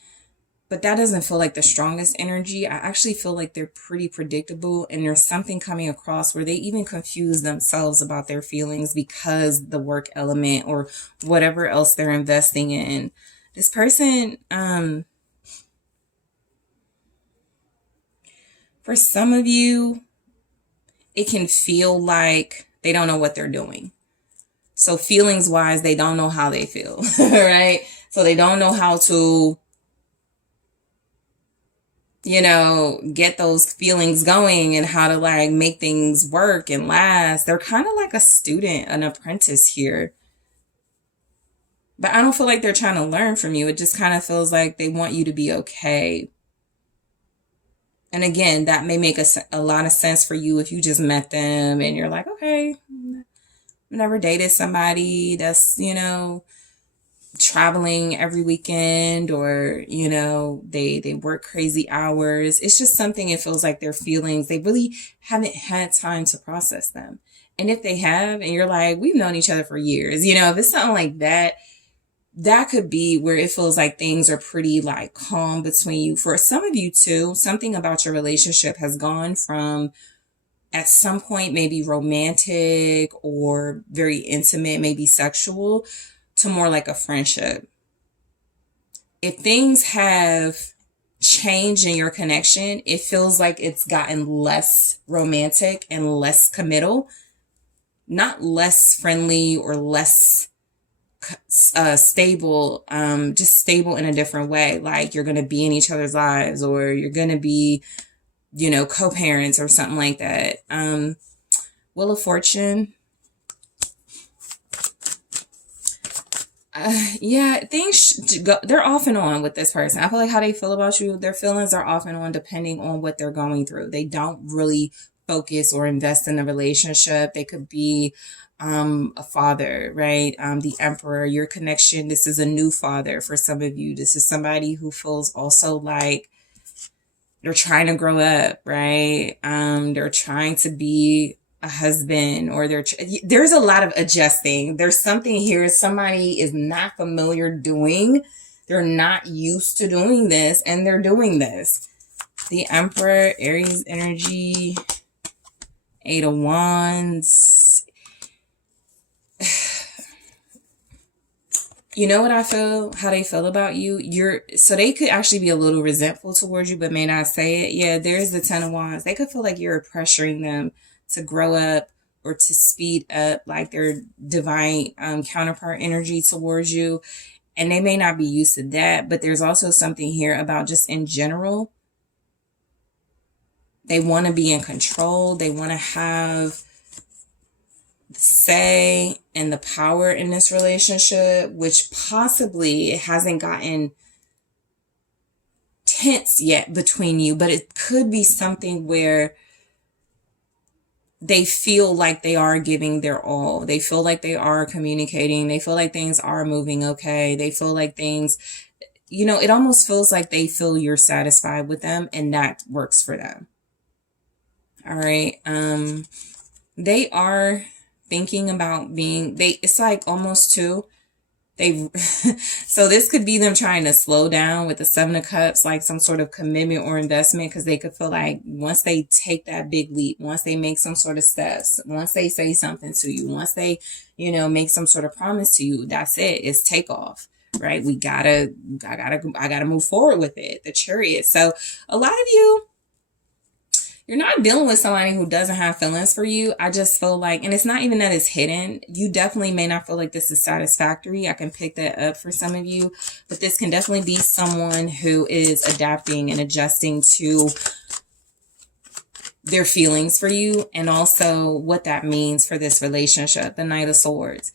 but that doesn't feel like the strongest energy. I actually feel like they're pretty predictable, and there's something coming across where they even confuse themselves about their feelings because the work element or whatever else they're investing in. This person, for some of you, it can feel like they don't know what they're doing. So feelings wise, they don't know how they feel, right? So they don't know how to get those feelings going and how to like make things work and last. They're kind of like a student, an apprentice here. But I don't feel like they're trying to learn from you. It just kind of feels like they want you to be okay. And again, that may make a lot of sense for you if you just met them and you're like, okay, I've never dated somebody that's, traveling every weekend, or they work crazy hours. It's just something, it feels like their feelings, they really haven't had time to process them. And if they have, and you're like, we've known each other for years, if it's something like that, that could be where it feels like things are pretty like calm between you. For some of you too, something about your relationship has gone from, at some point, maybe romantic or very intimate, maybe sexual, to more like a friendship. If things have changed in your connection, it feels like it's gotten less romantic and less committal, not less friendly or less stable, just stable in a different way. Like you're going to be in each other's lives, or you're going to be, co-parents or something like that. Wheel of Fortune. Yeah, things go, they're off and on with this person. I feel like how they feel about you, their feelings are off and on depending on what they're going through. They don't really focus or invest in the relationship. They could be a father, right? The Emperor, your connection. This is a new father for some of you. This is somebody who feels also like they're trying to grow up, right? They're trying to be a husband, or there's a lot of adjusting. There's something here somebody is not familiar doing. They're not used to doing this, and they're doing this. The Emperor, Aries energy, Eight of Wands. You know what I feel, how they feel about you? So they could actually be a little resentful towards you, but may not say it. Yeah, there's the Ten of Wands. They could feel like you're pressuring them to grow up or to speed up, like their divine counterpart energy towards you. And they may not be used to that, but there's also something here about just in general. They want to be in control. They want to have the say and the power in this relationship, which possibly it hasn't gotten tense yet between you, but it could be something where they feel like they are giving their all. They feel like they are communicating. They feel like things are moving okay. They feel like things, it almost feels like they feel you're satisfied with them, and that works for them. All right. They are thinking about it's like almost two. So this could be them trying to slow down with the Seven of Cups, like some sort of commitment or investment, because they could feel like once they take that big leap, once they make some sort of steps, once they say something to you, once they, make some sort of promise to you, that's it. It's takeoff, right? I gotta move forward with it. The Chariot. So a lot of you, you're not dealing with somebody who doesn't have feelings for you. I just feel like, and it's not even that it's hidden. You definitely may not feel like this is satisfactory. I can pick that up for some of you, but this can definitely be someone who is adapting and adjusting to their feelings for you, and also what that means for this relationship. The Knight of Swords.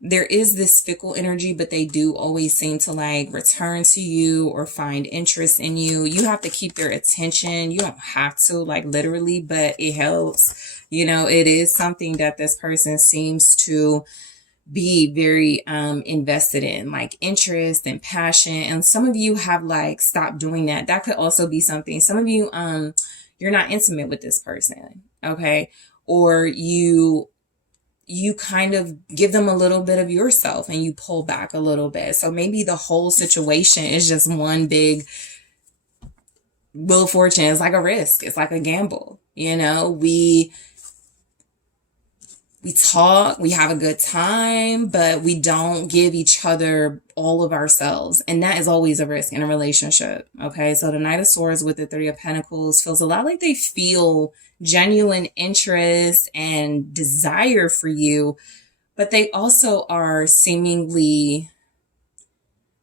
There is this fickle energy, but they do always seem to like return to you or find interest in you. You have to keep their attention. You don't have to, like, literally, but it helps. It is something that this person seems to be very invested in, like interest and passion. And some of you have like stopped doing that. That could also be something. Some of you, you're not intimate with this person. Okay. Or you kind of give them a little bit of yourself and you pull back a little bit. So maybe the whole situation is just one big Wheel of Fortune. It's like a risk. It's like a gamble. We talk, we have a good time, but we don't give each other all of ourselves. And that is always a risk in a relationship. Okay. So the Knight of Swords with the Three of Pentacles feels a lot like they feel genuine interest and desire for you, but they also are seemingly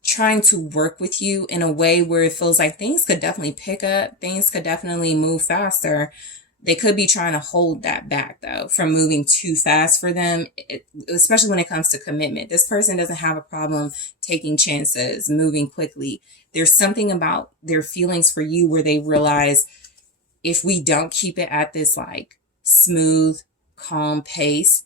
trying to work with you in a way where it feels like things could definitely pick up, things could definitely move faster. They could be trying to hold that back, though, from moving too fast for them, especially when it comes to commitment. This person doesn't have a problem taking chances, moving quickly. There's something about their feelings for you where they realize, if we don't keep it at this like smooth, calm pace,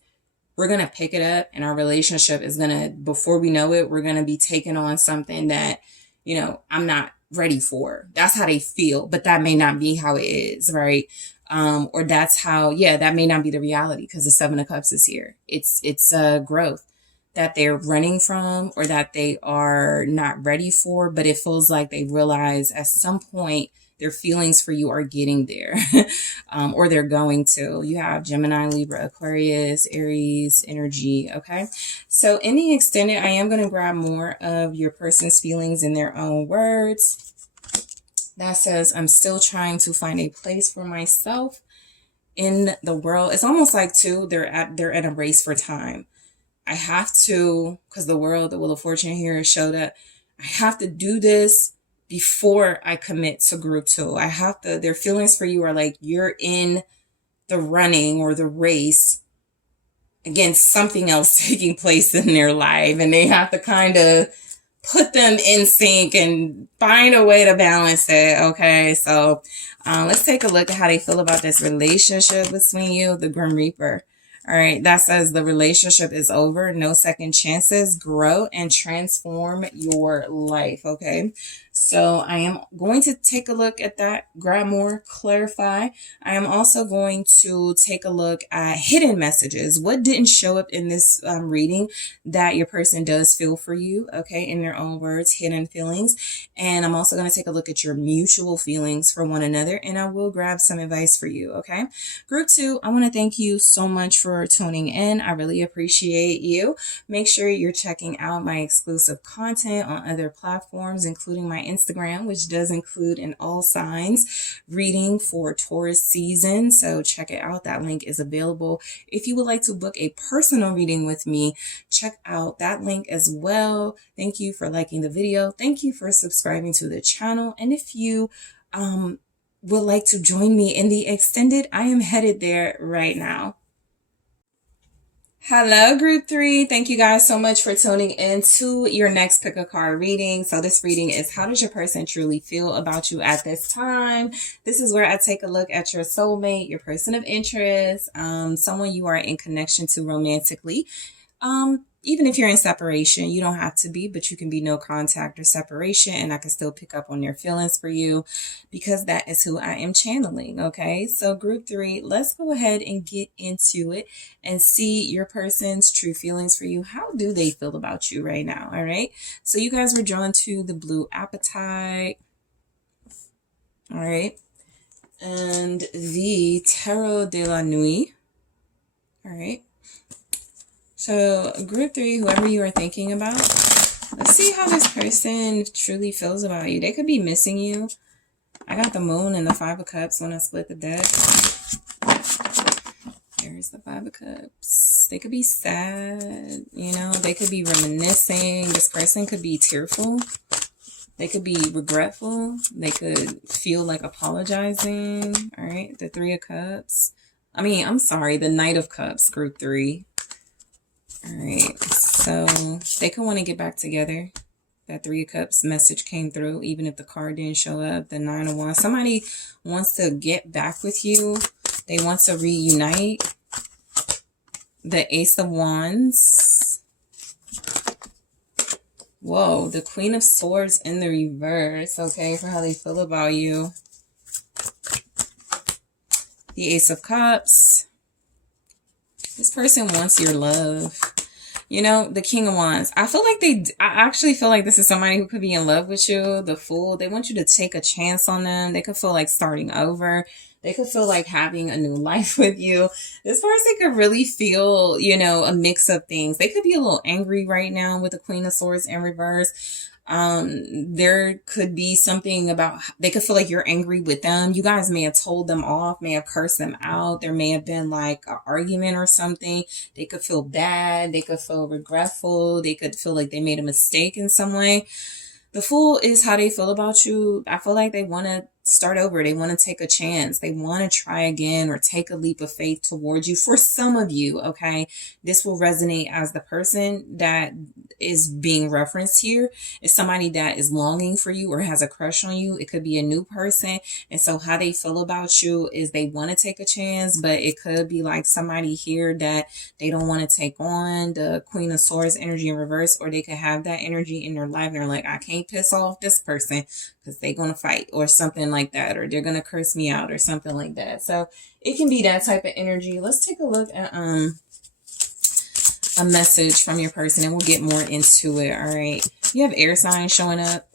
we're going to pick it up, and our relationship is going to, before we know it, we're going to be taking on something that, I'm not ready for. That's how they feel, but that may not be how it is, right? Or that's how, that may not be the reality, because the Seven of Cups is here. It's growth that they're running from, or that they are not ready for, but it feels like they realize at some point their feelings for you are getting there, or they're going to. You have Gemini, Libra, Aquarius, Aries energy, okay? So in the extended, I am going to grab more of your person's feelings in their own words. That says, I'm still trying to find a place for myself in the world. It's almost like, too, they're in a race for time. I have to, because the Wheel of Fortune here showed up. I have to do this before I commit to group 2. I have to, their feelings for you are like, you're in the running or the race against something else taking place in their life. And they have to kind of put them in sync and find a way to balance it. Okay. So let's take a look at how they feel about this relationship between you, the Grim Reaper. All right, that says the relationship is over. No second chances. Grow and transform your life, okay? So I am going to take a look at that, grab more, clarify. I am also going to take a look at hidden messages. What didn't show up in this reading that your person does feel for you, okay? In their own words, hidden feelings. And I'm also going to take a look at your mutual feelings for one another, and I will grab some advice for you, okay? Group 2, I want to thank you so much for tuning in. I really appreciate you. Make sure you're checking out my exclusive content on other platforms, including my Instagram, which does include an all signs reading for Taurus season. So check it out. That link is available. If you would like to book a personal reading with me, check out that link as well. Thank you for liking the video. Thank you for subscribing to the channel. And if you would like to join me in the extended, I am headed there right now. Hello, group 3. Thank you guys so much for tuning in to your next pick a card reading. So this reading is, how does your person truly feel about you at this time? This is where I take a look at your soulmate, your person of interest, someone you are in connection to romantically. Even if you're in separation, you don't have to be, but you can be no contact or separation, and I can still pick up on their feelings for you, because that is who I am channeling, okay? So group 3, let's go ahead and get into it and see your person's true feelings for you. How do they feel about you right now, all right? So you guys were drawn to the Blue Apatite, all right? And the Tarot de la Nuit, all right? So group 3, whoever you are thinking about, let's see how this person truly feels about you. They could be missing you. I got the Moon and the 5 of Cups when I split the deck. There's the 5 of Cups. They could be sad, they could be reminiscing. This person could be tearful. They could be regretful. They could feel like apologizing. All right, the 3 of Cups. The Knight of Cups, group 3. All right, so they could want to get back together. That 3 of Cups message came through, even if the card didn't show up. The 9 of Wands. Somebody wants to get back with you. They want to reunite. The Ace of Wands. Whoa, the Queen of Swords in the reverse, okay, for how they feel about you. The Ace of Cups. This person wants your love. The King of Wands. I actually feel like this is somebody who could be in love with you. The Fool. They want you to take a chance on them. They could feel like starting over. They could feel like having a new life with you. This person could really feel, a mix of things. They could be a little angry right now with the Queen of Swords in reverse. There could be something about, they could feel like you're angry with them. You guys may have told them off, may have cursed them out. There may have been like an argument or something. They could feel bad. They could feel regretful. They could feel like they made a mistake in some way. The Fool is how they feel about you. I feel like they want to start over. They want to take a chance. They want to try again or take a leap of faith towards you. For some of you, okay, this will resonate as the person that is being referenced here is somebody that is longing for you or has a crush on you. It could be a new person. And so how they feel about you is they want to take a chance, but it could be like somebody here that they don't want to take on the Queen of Swords energy in reverse, or they could have that energy in their life and they're like, I can't piss off this person because they're going to fight or something like that, or they're going to curse me out or something like that. So it can be that type of energy. Let's take a look at a message from your person and we'll get more into it. All right. You have air signs showing up.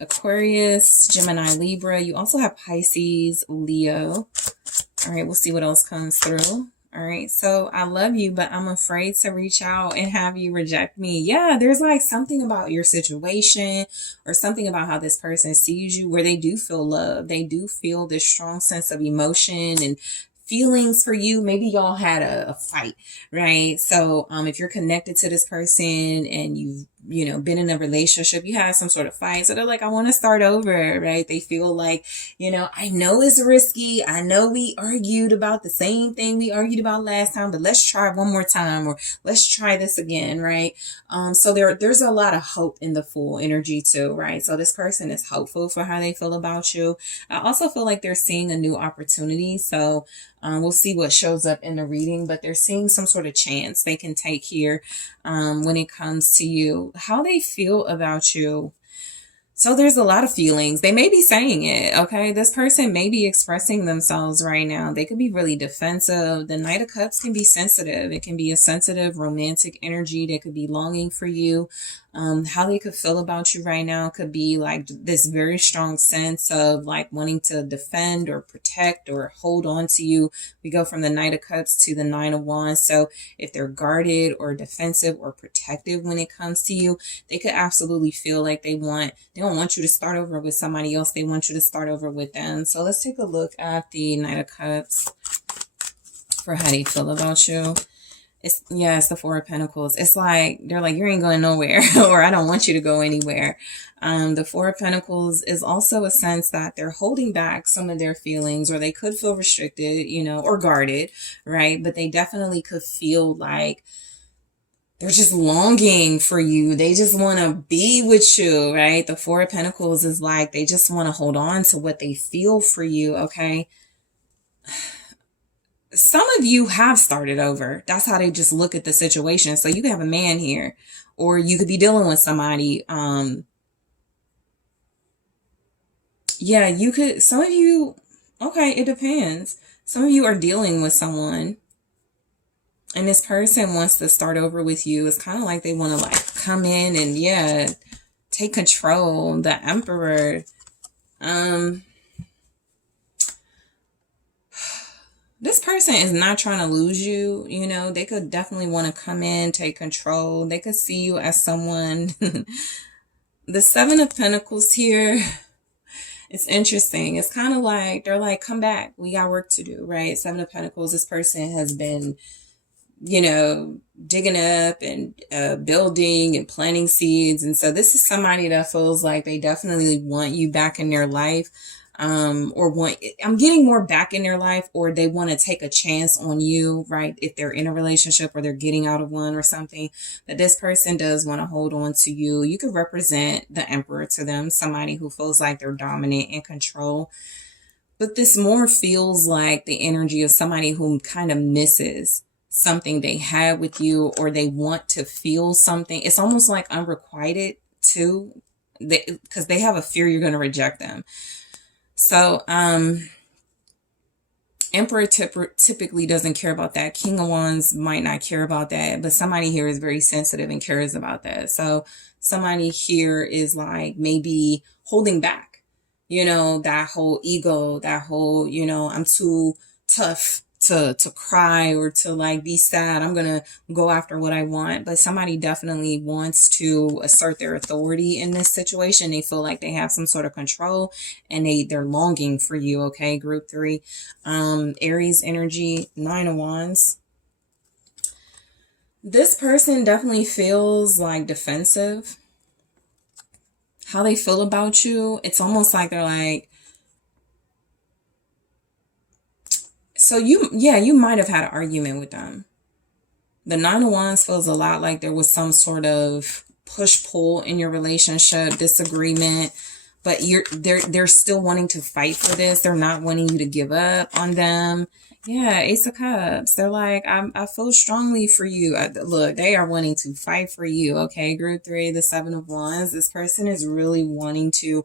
Aquarius, Gemini, Libra. You also have Pisces, Leo. All right. We'll see what else comes through. All right. So I love you, but I'm afraid to reach out and have you reject me. Yeah. There's like something about your situation or something about how this person sees you where they do feel love. They do feel this strong sense of emotion and feelings for you. Maybe y'all had a fight, right? So if you're connected to this person and you've been in a relationship, you had some sort of fight, so they're like, I want to start over, right? They feel like, I know it's risky, I know we argued about the same thing we argued about last time, but let's try one more time, or let's try this again, right? So there's a lot of hope in the Fool energy too, right? So this person is hopeful for how they feel about you. I also feel like they're seeing a new opportunity, so we'll see what shows up in the reading, but they're seeing some sort of chance they can take here when it comes to you. How they feel about you. So there's a lot of feelings. They may be saying it, okay? This person may be expressing themselves right now. They could be really defensive. The Knight of Cups can be sensitive. It can be a sensitive, romantic energy. They could be longing for you. How they could feel about you right now could be like this very strong sense of like wanting to defend or protect or hold on to you. We go from the Knight of Cups to the Nine of Wands. So if they're guarded or defensive or protective when it comes to you, they could absolutely feel like they don't want you to start over with somebody else. They want you to start over with them. So let's take a look at the Knight of Cups for how they feel about you. It's the Four of Pentacles. It's like, they're like, you ain't going nowhere, or I don't want you to go anywhere. The Four of Pentacles is also a sense that they're holding back some of their feelings, or they could feel restricted, or guarded, right? But they definitely could feel like they're just longing for you. They just want to be with you, right? The Four of Pentacles is like, they just want to hold on to what they feel for you, okay? Some of you have started over. That's how they just look at the situation. So you could have a man here, or you could be dealing with somebody. You could, some of you, okay, it depends. Some of you are dealing with someone and this person wants to start over with you. It's kind of like they want to like come in and take control. The Emperor, this person is not trying to lose you. They could definitely want to come in, take control. They could see you as someone. The Seven of Pentacles here, it's interesting. It's kind of like, they're like, come back. We got work to do, right? Seven of Pentacles, this person has been, digging up and building and planting seeds. And so this is somebody that feels like they definitely want you back in their life. I'm getting more back in their life, or they want to take a chance on you, right? If they're in a relationship or they're getting out of one or something, but this person does want to hold on to you. You could represent the Emperor to them, somebody who feels like they're dominant and control. But this more feels like the energy of somebody who kind of misses something they had with you, or they want to feel something. It's almost like unrequited too, because they have a fear you're going to reject them. So, Emperor typically doesn't care about that. King of Wands might not care about that, but somebody here is very sensitive and cares about that. So somebody here is like maybe holding back, that whole ego, that whole, I'm too tough to cry or to like be sad. I'm gonna go after what I want. But somebody definitely wants to assert their authority in this situation. They feel like they have some sort of control, and they're longing for you. Okay, group 3. Aries energy, 9 of Wands. This person definitely feels like defensive. How they feel about you, it's almost like they're like, so you might have had an argument with them. The 9 of Wands feels a lot like there was some sort of push-pull in your relationship, disagreement, but they're still wanting to fight for this. They're not wanting you to give up on them. Yeah, Ace of Cups. They're like, I feel strongly for you. Look, they are wanting to fight for you. Okay, group 3, the 7 of Wands. This person is really wanting to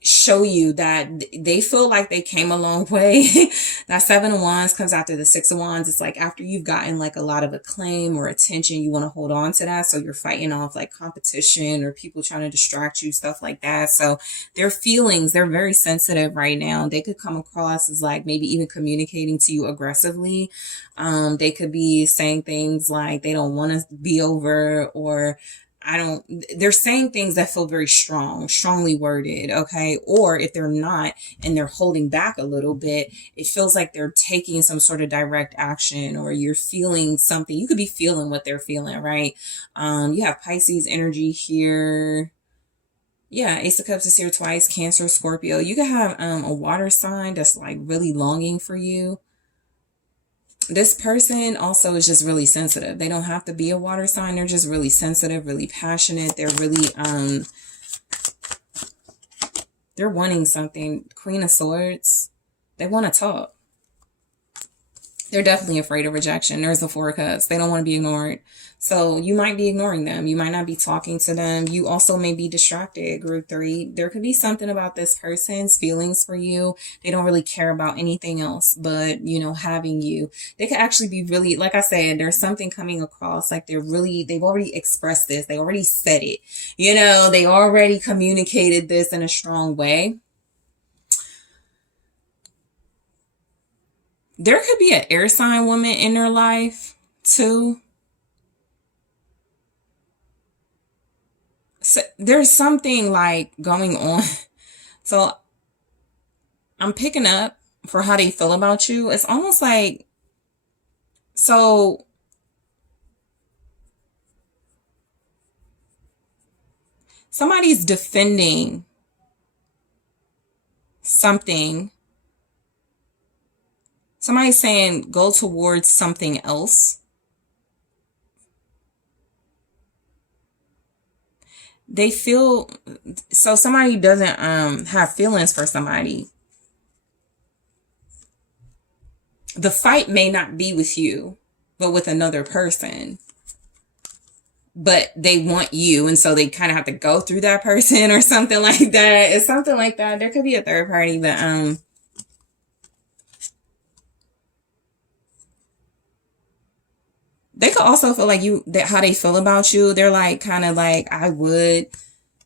show you that they feel like they came a long way. That 7 of Wands comes after the 6 of Wands. It's like after you've gotten like a lot of acclaim or attention, you want to hold on to that. So you're fighting off like competition or people trying to distract you, stuff like that. So their feelings, they're very sensitive right now. They could come across as like maybe even communicating to you aggressively. They could be saying things like they don't want to be over, or they're saying things that feel very strongly worded, okay? Or if they're not and they're holding back a little bit, it feels like they're taking some sort of direct action, or you're feeling something. You could be feeling what they're feeling, right? You have Pisces energy here. Yeah, Ace of Cups is here twice, Cancer, Scorpio. You could have a water sign that's like really longing for you. This person also is just really sensitive. They don't have to be a water sign. They're just really sensitive, really passionate. They're really, they're wanting something. Queen of Swords. They want to talk. They're definitely afraid of rejection. There's the 4 of Cups. They don't want to be ignored. So you might be ignoring them. You might not be talking to them. You also may be distracted, group 3. There could be something about this person's feelings for you. They don't really care about anything else but, you know, having you. They could actually be really, like I said, there's something coming across like they've already expressed this. They already said it. You know, they already communicated this in a strong way. There could be an air sign woman in their life too. So there's something like going on. So I'm picking up for how they feel about you. It's almost like, so somebody's defending something. Somebody's saying go towards something else. They feel, so somebody doesn't have feelings for somebody. The fight may not be with you, but with another person. But they want you, and so they kind of have to go through that person or something like that. It's something like that. There could be a third party, but they could also feel like how they feel about you. They're like, kind of like, I would,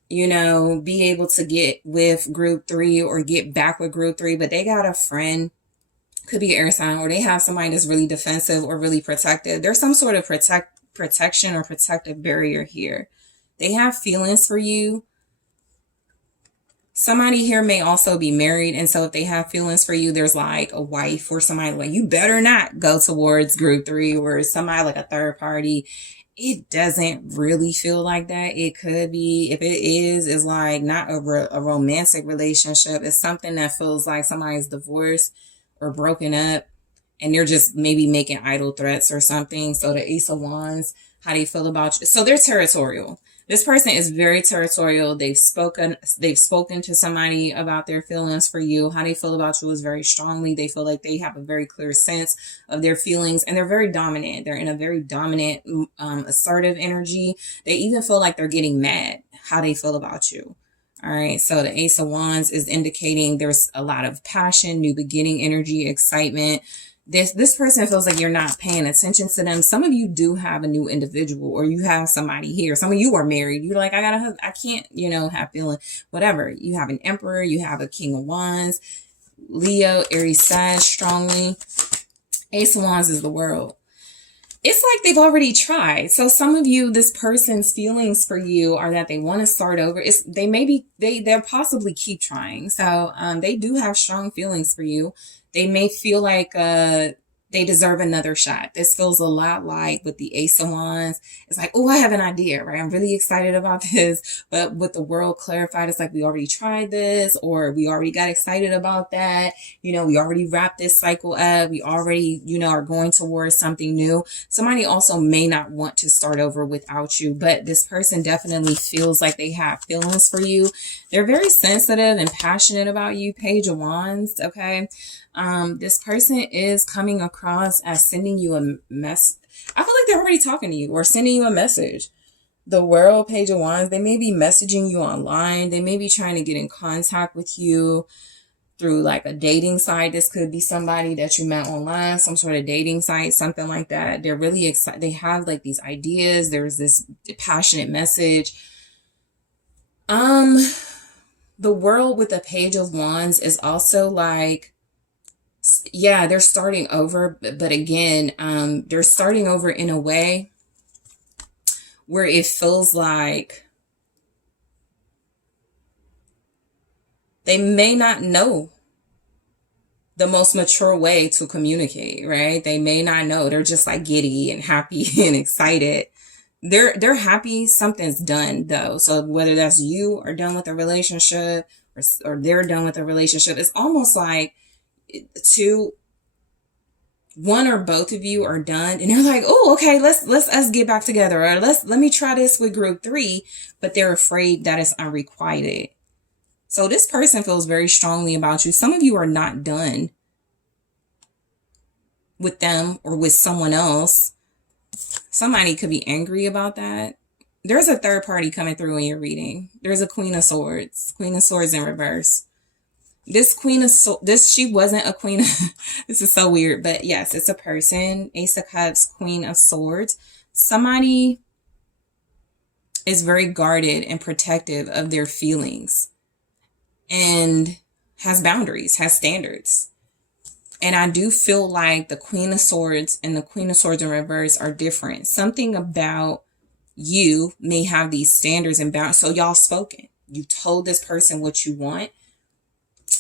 you know, be able to get with group 3 or get back with group 3, but they got a friend, could be an air sign, or they have somebody that's really defensive or really protective. There's some sort of protection or protective barrier here. They have feelings for you. Somebody here may also be married, and so if they have feelings for you, there's like a wife or somebody like, you better not go towards group 3, or somebody like a third party. It doesn't really feel like that. It could be, if it is, it's like not a romantic relationship. It's something that feels like somebody's divorced or broken up, and they're just maybe making idle threats or something. So the Ace of Wands, how do you feel about you? So they're territorial. This person is very territorial. They've spoken to somebody about their feelings for you. How they feel about you is very strongly. They feel like they have a very clear sense of their feelings, and they're very dominant. They're in a very dominant, assertive energy. They even feel like they're getting mad how they feel about you. All right. So the Ace of Wands is indicating there's a lot of passion, new beginning energy, excitement. This person feels like you're not paying attention to them. Some of you do have a new individual, or you have somebody here. Some of you are married. You're like, I can't, you know, have feeling, whatever. You have an Emperor, you have a King of Wands. Leo, Aries, Sag strongly. Ace of Wands is the World. It's like they've already tried. So some of you, this person's feelings for you are that they want to start over. They'll possibly keep trying. So they do have strong feelings for you. They may feel like they deserve another shot. This feels a lot like with the Ace of Wands. It's like, oh, I have an idea, right? I'm really excited about this. But with the World clarified, it's like we already tried this, or we already got excited about that. We already wrapped this cycle up. We already, are going towards something new. Somebody also may not want to start over without you, but this person definitely feels like they have feelings for you. They're very sensitive and passionate about you. Page of Wands, okay? This person is coming across as sending you a mess. I feel like they're already talking to you or sending you a message. The World, Page of Wands, they may be messaging you online. They may be trying to get in contact with you through like a dating site. This could be somebody that you met online, some sort of dating site, something like that. They're really excited. They have like these ideas. There's this passionate message. The World with the Page of Wands is also like, yeah, they're starting over, but again, they're starting over in a way where it feels like they may not know the most mature way to communicate, right? They may not know. They're just like giddy and happy and excited. They're happy something's done though. So whether that's you are done with a relationship or they're done with a relationship, it's almost like one or both of you are done and they're like, oh, okay, let's us get back together, or let me try this with group 3, but they're afraid that it's unrequited. So this person feels very strongly about you. Some of you are not done with them or with someone else. Somebody could be angry about that. There's a third party coming through in your reading. There's a Queen of Swords in reverse. This she wasn't a queen. This is so weird, but yes, it's a person. Ace of Cups, Queen of Swords. Somebody is very guarded and protective of their feelings and has boundaries, has standards. And I do feel like the Queen of Swords and the Queen of Swords in reverse are different. Something about you may have these standards and boundaries. So y'all spoken. You told this person what you want.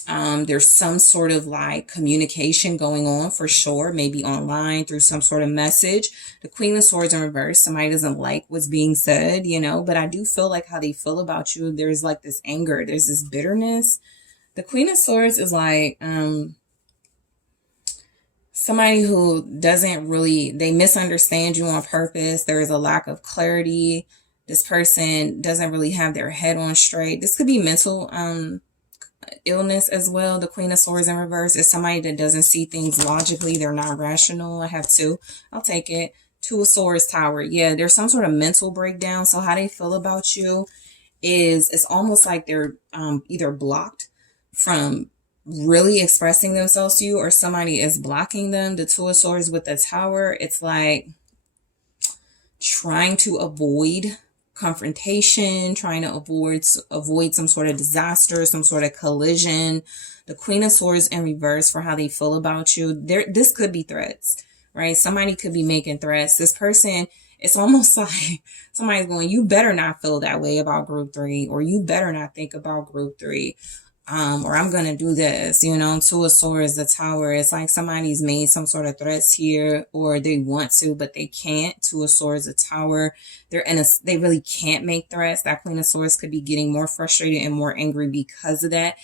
There's some sort of like communication going on for sure, maybe online through some sort of message. The Queen of Swords in reverse, somebody doesn't like what's being said, but I do feel like how they feel about you. There's like this anger, there's this bitterness. The Queen of Swords is like somebody who they misunderstand you on purpose. There is a lack of clarity. This person doesn't really have their head on straight. This could be mental illness as well. The Queen of Swords in reverse is somebody that doesn't see things logically. They're not rational. I have 2. I'll take it. 2 of Swords, Tower. Yeah, there's some sort of mental breakdown. So how they feel about you is it's almost like they're either blocked from really expressing themselves to you, or somebody is blocking them. The 2 of Swords with the Tower, it's like trying to avoid confrontation, trying to avoid some sort of disaster, some sort of collision. The Queen of Swords in reverse for how they feel about you. This could be threats, right? Somebody could be making threats. This person, it's almost like somebody's going, you better not feel that way about group 3, or you better not think about group 3. Or I'm going to do this, 2 of Swords, the Tower. It's like somebody's made some sort of threats here, or they want to, but they can't. 2 of Swords, the Tower. They really can't make threats. That Queen of Swords could be getting more frustrated and more angry because of that.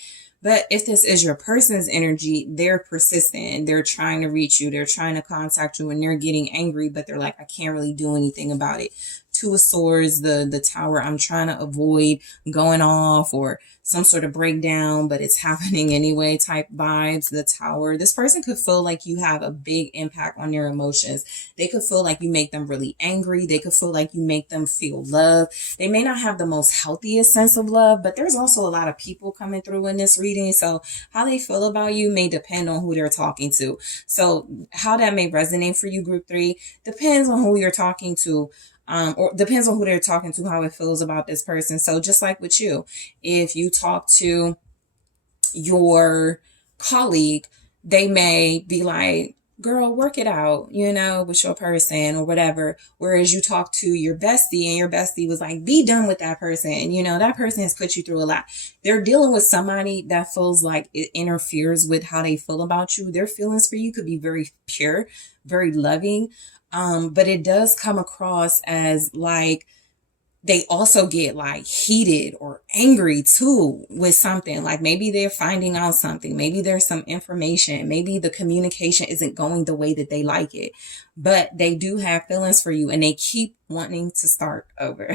But if this is your person's energy, they're persistent. They're trying to reach you. They're trying to contact you, and they're getting angry, but they're like, I can't really do anything about it. 2 of Swords, the Tower. I'm trying to avoid going off or some sort of breakdown, but it's happening anyway type vibes. The Tower. This person could feel like you have a big impact on their emotions. They could feel like you make them really angry. They could feel like you make them feel love. They may not have the most healthiest sense of love, but there's also a lot of people coming through in this reading. So how they feel about you may depend on who they're talking to. So how that may resonate for you, group 3, depends on who you're talking to. Or depends on who they're talking to, how it feels about this person. So just like with you, if you talk to your colleague, they may be like, girl, work it out, you know, with your person or whatever. Whereas you talk to your bestie and your bestie was like, be done with that person. And, you know, that person has put you through a lot. They're dealing with somebody that feels like it interferes with how they feel about you. Their feelings for you could be very pure, very loving. But it does come across as like, they also get like heated or angry too with something. Like maybe they're finding out something, maybe there's some information, maybe the communication isn't going the way that they like it, but they do have feelings for you and they keep wanting to start over.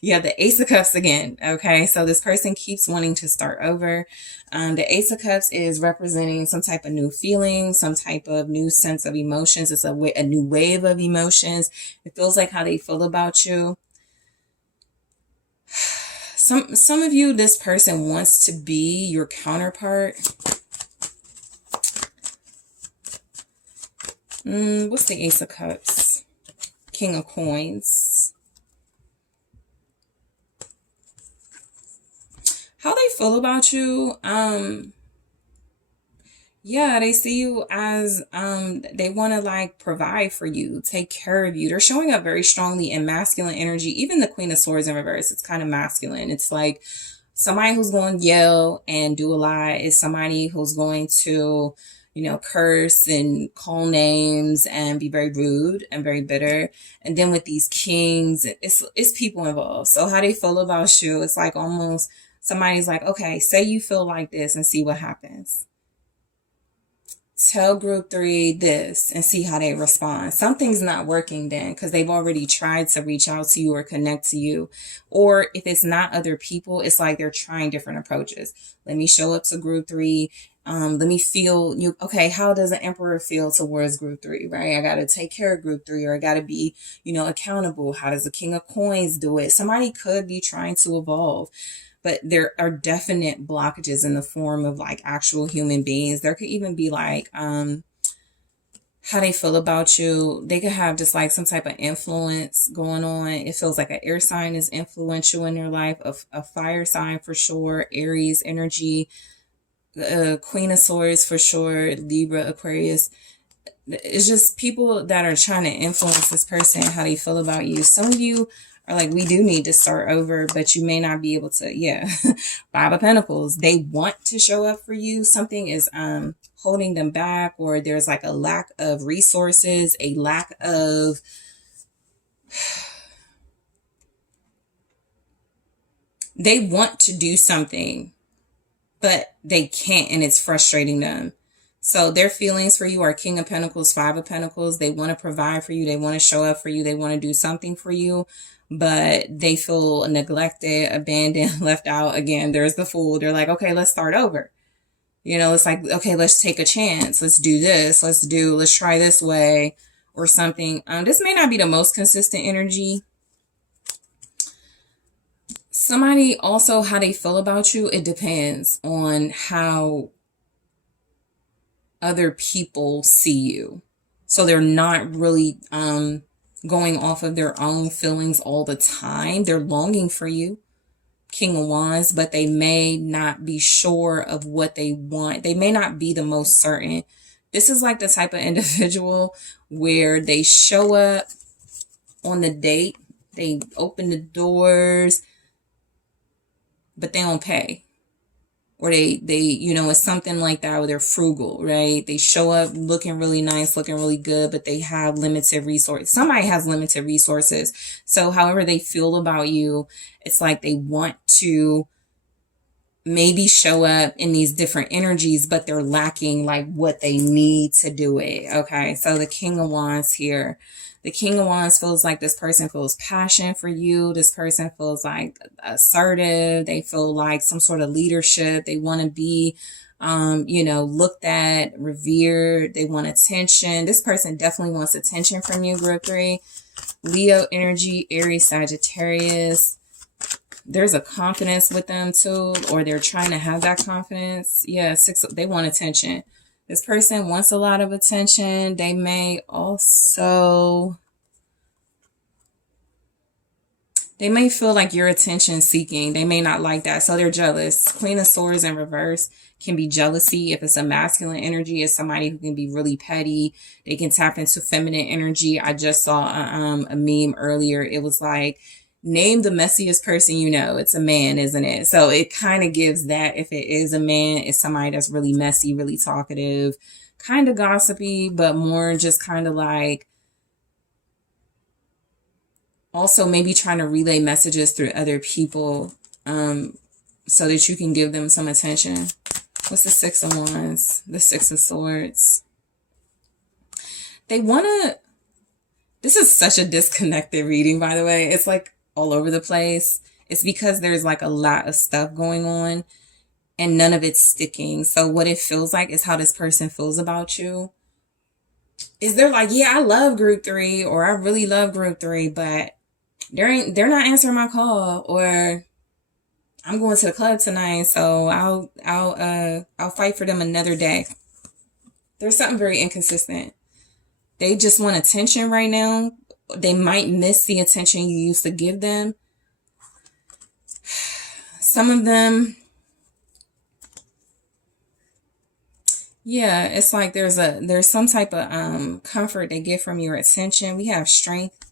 You have the Ace of Cups again. Okay, so this person keeps wanting to start over. The Ace of Cups is representing some type of new feeling, some type of new sense of emotions. It's a new wave of emotions. It feels like how they feel about you. Some of you, this person wants to be your counterpart. What's the Ace of Cups? King of Coins. How they feel about you, yeah, they see you as, they want to like provide for you, take care of you. They're showing up very strongly in masculine energy. Even the Queen of Swords in reverse, it's kind of masculine. It's like somebody who's going to yell and do a lot is somebody who's going to, you know, curse and call names and be very rude and very bitter. And then with these kings, it's people involved. So how they feel about you, it's like almost somebody's like, okay, say you feel like this and see what happens. Tell group 3 this and see how they respond. Something's not working then because they've already tried to reach out to you or connect to you. Or if it's not other people, it's like they're trying different approaches. Let me show up to group 3. Let me feel you. Okay, how does an emperor feel towards group 3, right? I got to take care of group 3 or I got to be, you know, accountable. How does the King of Coins do it? Somebody could be trying to evolve. But there are definite blockages in the form of like actual human beings. There could even be like how they feel about you. They could have just like some type of influence going on. It feels like an air sign is influential in their life, a fire sign for sure, Aries energy, Queen of Swords for sure, Libra, Aquarius. It's just people that are trying to influence this person, how they feel about you. Some of you are like, we do need to start over, but you may not be able to. Yeah. 5 of Pentacles. They want to show up for you. Something is holding them back, or there's like a lack of resources, a lack of they want to do something, but they can't, and it's frustrating them. So their feelings for you are King of Pentacles, 5 of Pentacles. They want to provide for you. They want to show up for you. They want to do something for you, but they feel neglected, abandoned, left out. Again, there's the Fool. They're like, okay, let's start over. You know, it's like, okay, let's take a chance. Let's do this. Let's try this way or something. This may not be the most consistent energy. Somebody also, how they feel about you, it depends on how other people see you. So they're not really going off of their own feelings all the time. They're longing for you, King of Wands, but they may not be sure of what they want. They may not be the most certain. This is like the type of individual where they show up on the date, they open the doors, but they don't pay. Or they, you know, it's something like that where they're frugal, right? They show up looking really nice, looking really good, but they have limited resources. Somebody has limited resources. So however they feel about you, it's like they want to maybe show up in these different energies, but they're lacking like what they need to do it. Okay. So the King of Wands here. The King of Wands feels like this person feels passion for you. This person feels like assertive. They feel like some sort of leadership. They want to be, you know, looked at, revered. They want attention. This person definitely wants attention from you, group 3. Leo energy, Aries, Sagittarius. There's a confidence with them too, or they're trying to have that confidence. Yeah, 6, they want attention. This person wants a lot of attention. They may also, They may feel like you're attention seeking. They may not like that. So they're jealous. Queen of Swords in reverse can be jealousy. If it's a masculine energy, it's somebody who can be really petty. They can tap into feminine energy. I just saw a meme earlier. It was like, name the messiest person you know. It's a man, isn't it? So it kind of gives that. If it is a man, it's somebody that's really messy, really talkative, kind of gossipy, but more just kind of like also maybe trying to relay messages through other people so that you can give them some attention. What's the Six of Wands? The Six of Swords. They want to... This is such a disconnected reading, by the way. It's like all over the place. It's because there's like a lot of stuff going on and none of it's sticking. So what it feels like is how this person feels about you. Is they're like, yeah, I love group 3, or I really love group 3, but they're not answering my call, or I'm going to the club tonight, so I'll fight for them another day. There's something very inconsistent. They just want attention right now. They might miss the attention you used to give them. Some of them, yeah, it's like there's some type of comfort they get from your attention. We have strength.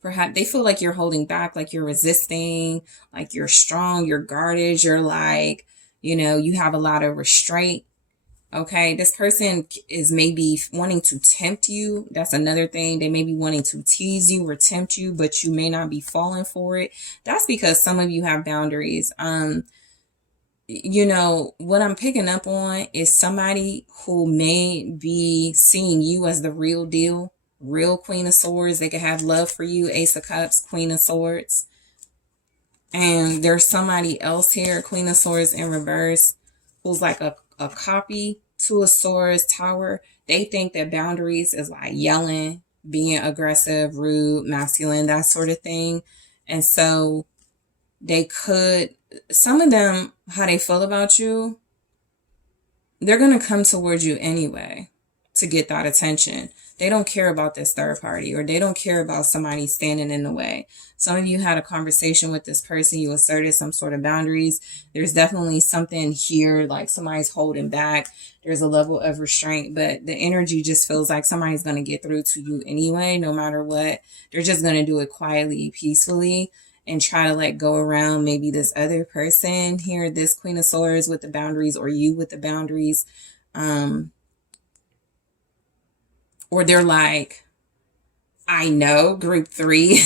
Perhaps they feel like you're holding back, like you're resisting, like you're strong, you're guarded, you're like, you have a lot of restraint. Okay, this person is maybe wanting to tempt you. That's another thing. They may be wanting to tease you or tempt you, but you may not be falling for it. That's because some of you have boundaries. What I'm picking up on is somebody who may be seeing you as the real deal. Real Queen of Swords. They could have love for you. Ace of Cups, Queen of Swords. And there's somebody else here, Queen of Swords in reverse, who's like a copy. Two of Swords, Tower. They think that boundaries is like yelling, being aggressive, rude, masculine, that sort of thing. And so they could, some of them, how they feel about you, they're going to come towards you anyway to get that attention. They don't care about this third party, or they don't care about somebody standing in the way. Some of you had a conversation with this person. You asserted some sort of boundaries. There's definitely something here, like somebody's holding back. There's a level of restraint, but the energy just feels like somebody's going to get through to you anyway, no matter what. They're just going to do it quietly, peacefully, and try to like go around maybe this other person here, this Queen of Swords with the boundaries, or you with the boundaries. Or they're like, I know group 3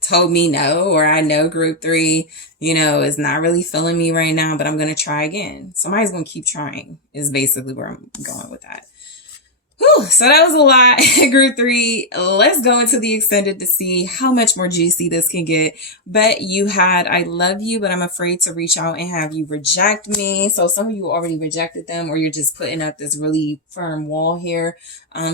told me no, or I know group 3, is not really feeling me right now, but I'm going to try again. Somebody's going to keep trying is basically where I'm going with that. Whew, so that was a lot. Group 3. Let's go into the extended to see how much more juicy this can get. But you had, I love you, but I'm afraid to reach out and have you reject me. So some of you already rejected them, or you're just putting up this really firm wall here.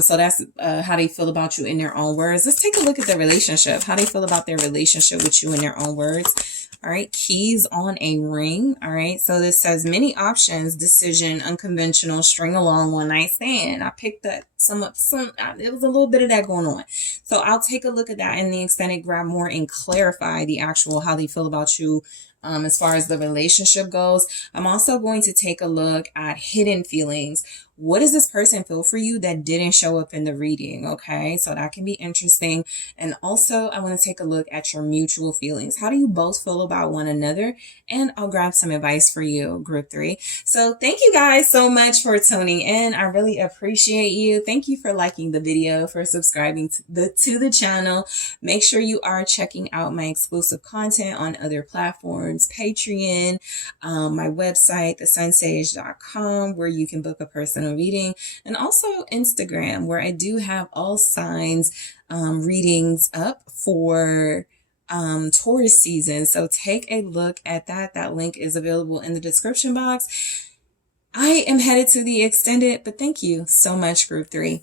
So that's how they feel about you in their own words. Let's take a look at their relationship. How they feel about their relationship with you in their own words. All right, keys on a ring. All right, so this says many options, decision, unconventional, string along, one night stand. I picked that it was a little bit of that going on. So I'll take a look at that in the extended, grab more and clarify the actual how they feel about you as far as the relationship goes. I'm also going to take a look at hidden feelings. What does this person feel for you that didn't show up in the reading? Okay, so that can be interesting. And also I want to take a look at your mutual feelings. How do you both feel about one another? And I'll grab some advice for you, group 3. So thank you guys so much for tuning in. I really appreciate you. Thank you for liking the video, for subscribing to the channel. Make sure you are checking out my exclusive content on other platforms, Patreon, my website, TheSunSage.com, where you can book a personal reading, and also Instagram, where I do have all signs readings up for Taurus season. So take a look at that. That link is available in the description box. I am headed to the extended, but thank you so much, group 3.